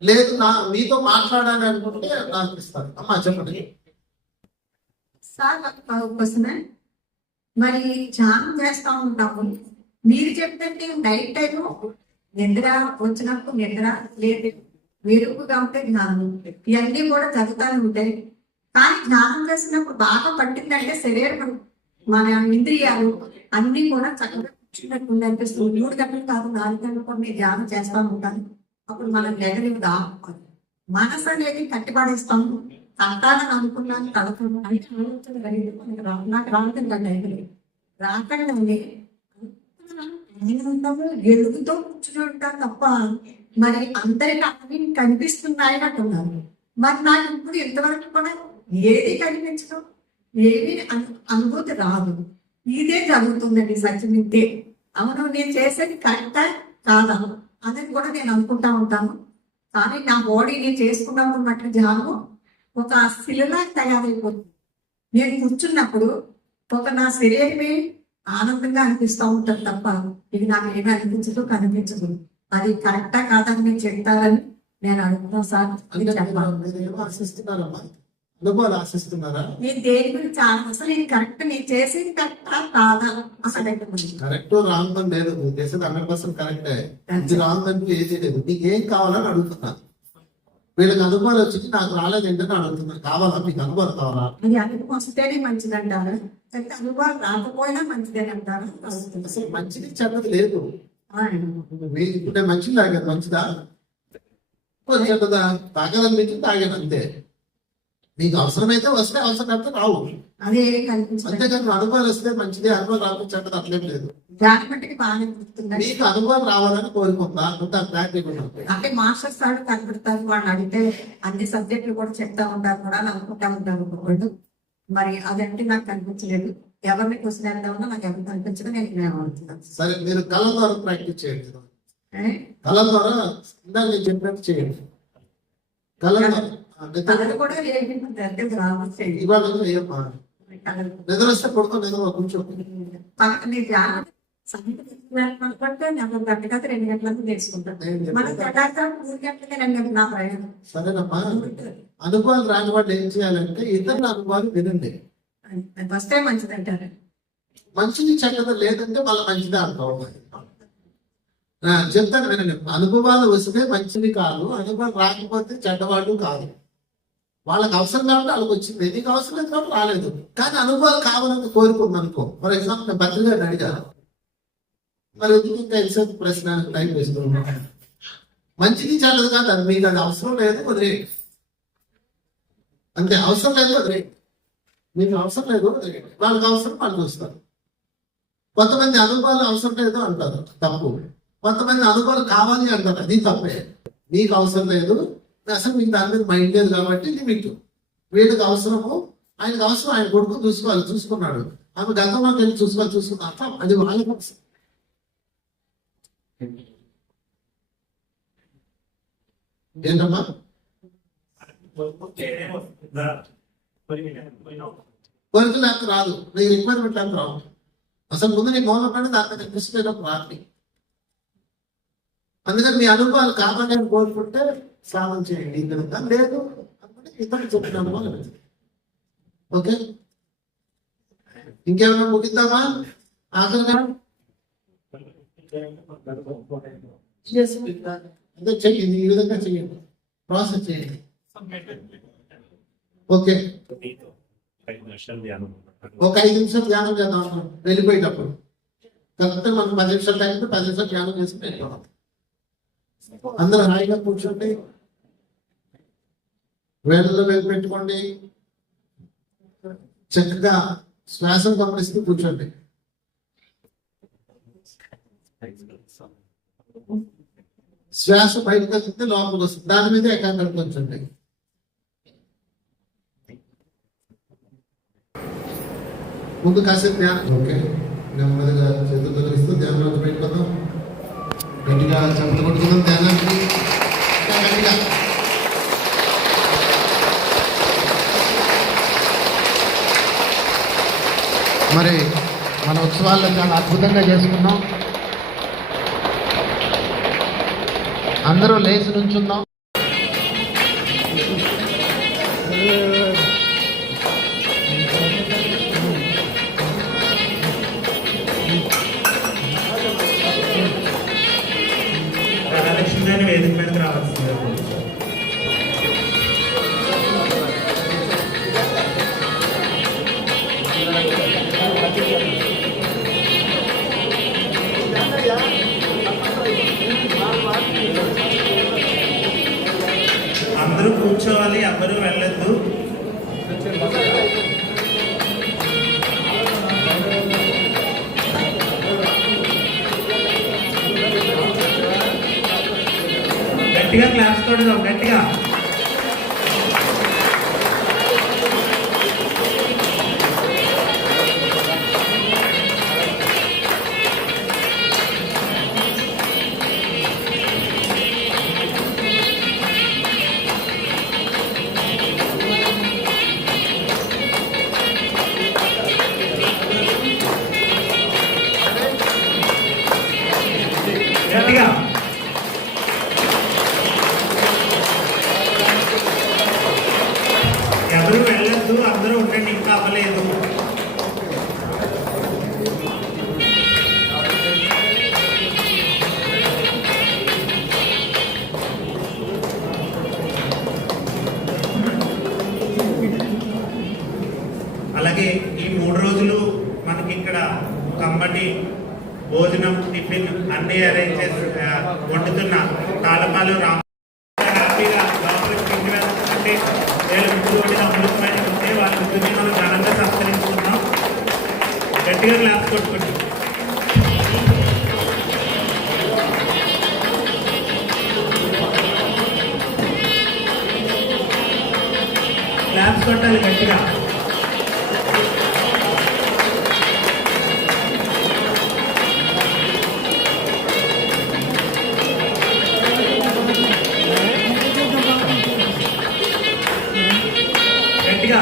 లేదు మీతో మాట్లాడాలి అనుకుంటే నాకు ఇస్తారు. అమ్మా చెప్పండి. సార్ నాకు క్వశ్చన్. మరి ధ్యానం చేస్తా ఉంటాము. మీరు చెప్పినట్టు నైట్ టైం నిద్ర వచ్చినప్పుడు నిద్ర లేదు, వెలుగుగా ఉంటే జ్ఞానం, ఇవన్నీ కూడా జరుగుతూనే ఉంటాయి. కానీ జ్ఞానం చేసినప్పుడు బాగా పట్టిందంటే శరీరం, మన ఇంద్రియాలు అన్ని కూడా చక్కగా కూర్చున్నట్టు అనిపిస్తుంది. 3 గంటలు కాదు 4 గంటలు కూడా నేను ధ్యానం చేస్తా ఉంటాను. అప్పుడు మనం నెగటివ్ మనసు అనేది కట్టిపడేస్తాము. అంటానని అనుకున్నాను కలుపుకున్నాను అంటే ఆలోచన కలిగింది. నాకు రావట్లేదు రాకండి ఉంటాము, ఎలుగుతో కూర్చుని ఉంటాను తప్ప మరి అందరికి అన్ని కనిపిస్తున్నాయి అంటున్నారు. మరి నాకు ఇప్పుడు ఇంతవరకు కూడా ఏది కనిపించడం, ఏమీ అనుభూతి రాదు. ఇదే జరుగుతుందండి సత్యం. ఇదే అవును, నేను చేసేది కరెక్టా కాదా అనేది కూడా నేను అనుకుంటా ఉంటాను. కానీ నా బాడీ నేను చేసుకున్నప్పుడు మట్టి ధ్యానం ఒక శిలలా తయారైపోతుంది. నేను కూర్చున్నప్పుడు ఒక నా శరీరమే ఆనందంగా అనిపిస్తూ ఉంటుంది తప్ప ఇది నాకు ఏమీ అనిపించదు, కనిపించదు. అది కరెక్టా కాదని నేను చెప్తారని నేను అడుగుతాను సార్. అంటే మీరేమో ఆశిస్తున్నారమ్మా, అనుభవాలు ఆశిస్తున్నారా? నేను దేని గురించి అసలు ఇది కరెక్ట్, నేను చేసేది కరెక్టా కాదా అసలు కరెక్ట్ రాంగ్ అని లేదు, నువ్వు చేసేది 100% కరెక్టే. ఇది రాంగ్ అంటూ ఏది లేదు. నీకు ఏం కావాలని అడుగుతున్నా. వీళ్ళకి అనుభవాలు వచ్చి నాకు రాలేదు ఏంటని అడుగుతున్నా. కావాలా మీకు అనుభవాలు కావాలా? అది అనుభవం వస్తేనే మంచిది అంటారు, అనుభవాలు రాకపోయినా మంచిదని అంటారు. అసలు మంచిది చెడ్డది లేదు. ఇప్పుడు నేను మంచిది తాగాను, మంచిదా చెడ్డదా? తాగాలనిపించింది తాగాను అంతే. మీకు అవసరమైతే వస్తే, అవసరం అయితే రావు. అదే కనిపించింది. అంతేకాని అనుభవాలు వస్తే మంచిది, అనుభవాలు రాకపోతే అట్లేం లేదు. దాన్ని బట్టి బాగా గుర్తుంది. మీకు అనుభవం రావాలని కోరుకుంటా అంత క్లారిటీ ఉంటుంది. అంటే మాస్టర్స్ వాళ్ళు కనబడతారు, వాళ్ళు అడిగితే అన్ని సబ్జెక్టులు కూడా చెప్తా ఉంటారు కూడా అని అనుకుంటా ఉంటారు వాళ్ళు. మరి అదంటే నాకు కనిపించలేదు. ఎవరిని క్వశ్చన్ వేద్దామన్నా నాకు ఎవరు కనిపించదు. నేను అడుగుతున్నాను. సరే, మీరు కళ్ళ ద్వారా ప్రాక్టీస్ చేయండి. కళ్ళ ద్వారా ఇందాక నేను చెప్పినట్టు చేయండి. కళ్ళ కళలు కూడా రావచ్చు. ఇవాళ ఏమ్మా నిద్ర వస్తే పడుకో, నిద్ర కూర్చో. అనుకుంటే 4 గంటలకి 2 గంటలకు నేర్చుకుంటాను. మనం 3 గంటలకి 2 గంటలు నా ప్రయాణం. సరేనమ్మా, అనుభవాలు రాని వాళ్ళు ఏం చేయాలంటే ఇతరుల అనుభవాలు వినండి. ఫస్ట్ టైం మంచిది అంటారు. మంచిది చెడ్డది లేదంటే వాళ్ళ మంచిదే అంటాం. చెప్తాను వినండి. అనుభవాలు వస్తే మంచిది కాదు, అనుభవాలు రాకపోతే చెడ్డవాళ్ళు కాదు. వాళ్ళకి అవసరం కాబట్టి వాళ్ళకి వచ్చింది, నీకు అవసరం లేదు కాబట్టి రాలేదు. కానీ అనుభవాలు కావాలని కోరుకుంది అనుకో. ఫర్ ఎగ్జాంపుల్ నేను భద్రి గారిని అడిగాను, మరి ఎందుకు ఇంకా ఎంతసేపు ప్రశ్న టైం వేస్తున్నాను. మంచిది చెడ్డది కాదు, అది మీకు అది అవసరం లేదు వదిలే. అంతే, అవసరం లేదు వదిలే. మీకు అవసరం లేదు వదిలే. వాళ్ళకి అవసరం వాళ్ళు చూస్తారు. కొంతమంది అనుభవాలు అవసరం లేదు అంటారు, తప్పు. కొంతమంది అనుభవాలు కావాలి అంటారు, అది తప్పే. మీకు అవసరం లేదు, అసలు మీకు దాని మీద మైండ్ లేదు కాబట్టి లిమిట్. వీళ్ళకి అవసరము, ఆయనకు అవసరం, ఆయన కొడుకు చూసుకున్నాడు. ఆమె గతంలోకి వెళ్ళి చూసుకున్నా అది వాళ్ళకి అవసరం. ఏంటమ్మా కోరిక లేక రాదు, నీ రిక్వైర్మెంట్ లేక రావు. అసలు ముందు నీ మూలం పడి దాని మీద దృష్టి రాదు. అందుకని మీ అనుభవాలు కావాలని కోరుకుంటే స్నానం చేయండి. కనుక లేదు అనుకుంటే ఇతరులు చెప్పిన అనుభవాలు. ఓకే, ఇంకేమైనా ముగిద్దామా? ఆఖరిగా అదే చెయ్యండి, ఈ విధంగా చెయ్యండి, ప్రాసెస్ చేయండి. ఓకే, ఒక 5 నిమిషాలు ధ్యానం చేద్దాం. వెళ్ళిపోయేటప్పుడు కరెక్ట్గా మనం 10 నిమిషాలు టైం 10 నిమిషాలు ధ్యానం చేసి వెళ్ళిపోవాలి. అందరూ హాయిగా కూర్చోండి, వేళ్ళలో వేలు పెట్టుకోండి, చక్కగా శ్వాసను గమనిస్తూ కూర్చోండి. శ్వాస బయటకు వస్తుంది, లోపలికి వస్తుంది, దాని మీద ఏకాగ్రత ఉంచండి. ముందు కాసేపు ధ్యానం. ఓకే, నెమ్మదిగా చేతులు తొలగిస్తూ ధ్యానంలోకి పెట్టుకుందాం. గట్టిగా చెప్పులు కొట్టుకుందాం ధ్యానానికి. గట్టిగా మరి మన ఉత్సవాల్లో చాలా అద్భుతంగా చేసుకున్నాం. అందరూ లేచి నుంచుందాం. వేదిక మీదకి రావాల్సిందే. అందరూ కూర్చోవాలి, ఎవరు వెళ్ళొద్దు. గట్టిగా క్లాప్స్ కొడదాం, గట్టిగా. గట్టిగా. ఎవరు వెళ్ళొద్దు, అందరూ ఉండండి, ఇంకా అవ్వలేదు. అలాగే ఈ 3 రోజులు మనకి ఇక్కడ కమ్మటి భోజనం, టిఫిన్ అన్ని అరేంజ్ చేసి వండుతున్న తాళపాలు రామ హ్యాపీగా లోపలికి పిండి వేస్తుంటే వీళ్ళ ముగ్గురు అమృతమైన ఉంటే వాళ్ళ ముగ్గురిని మనం ఘనంగా సత్కరించుకున్నాం. గట్టిగా క్లాస్ కొట్టుకుంటాం. క్లాప్స్ కొట్టాలి గట్టిగా. గట్టిగా.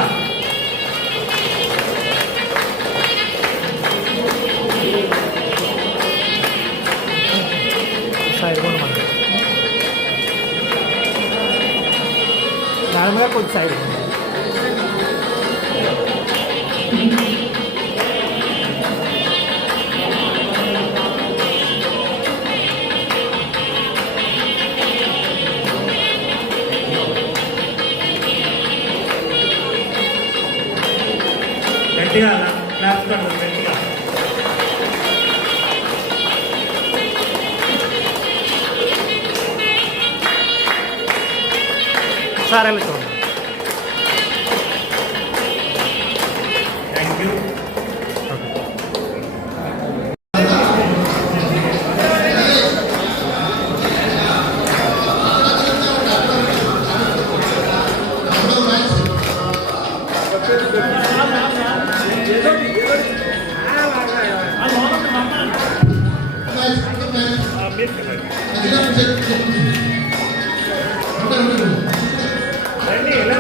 నార్మల్గా కొంచెం సైడ్ గట్టిగా క్లాప్స్ కొడదాం, గట్టిగా. సార్ ఎలా చూడండి. Thank you. రండి, ఎలా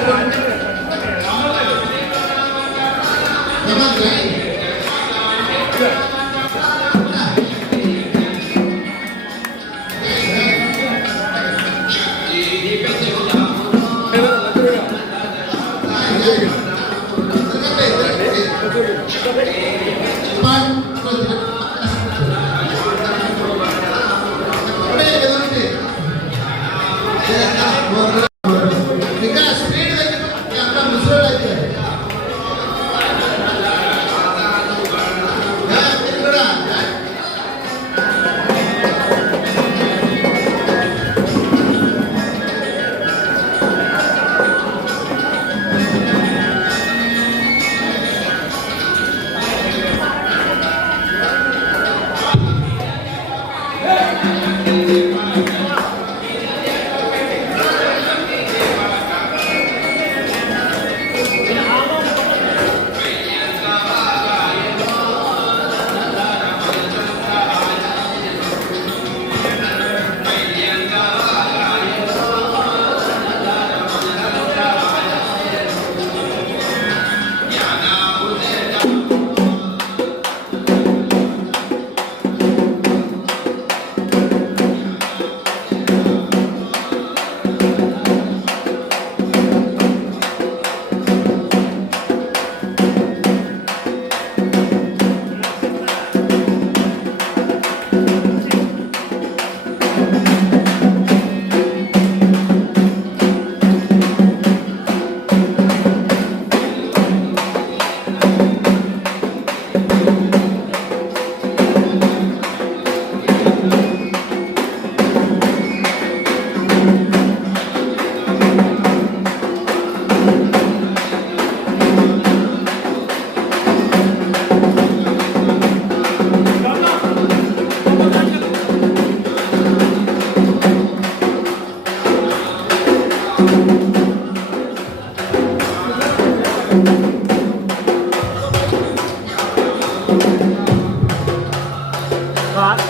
కార్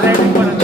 డ్రైవింగ్ కూడా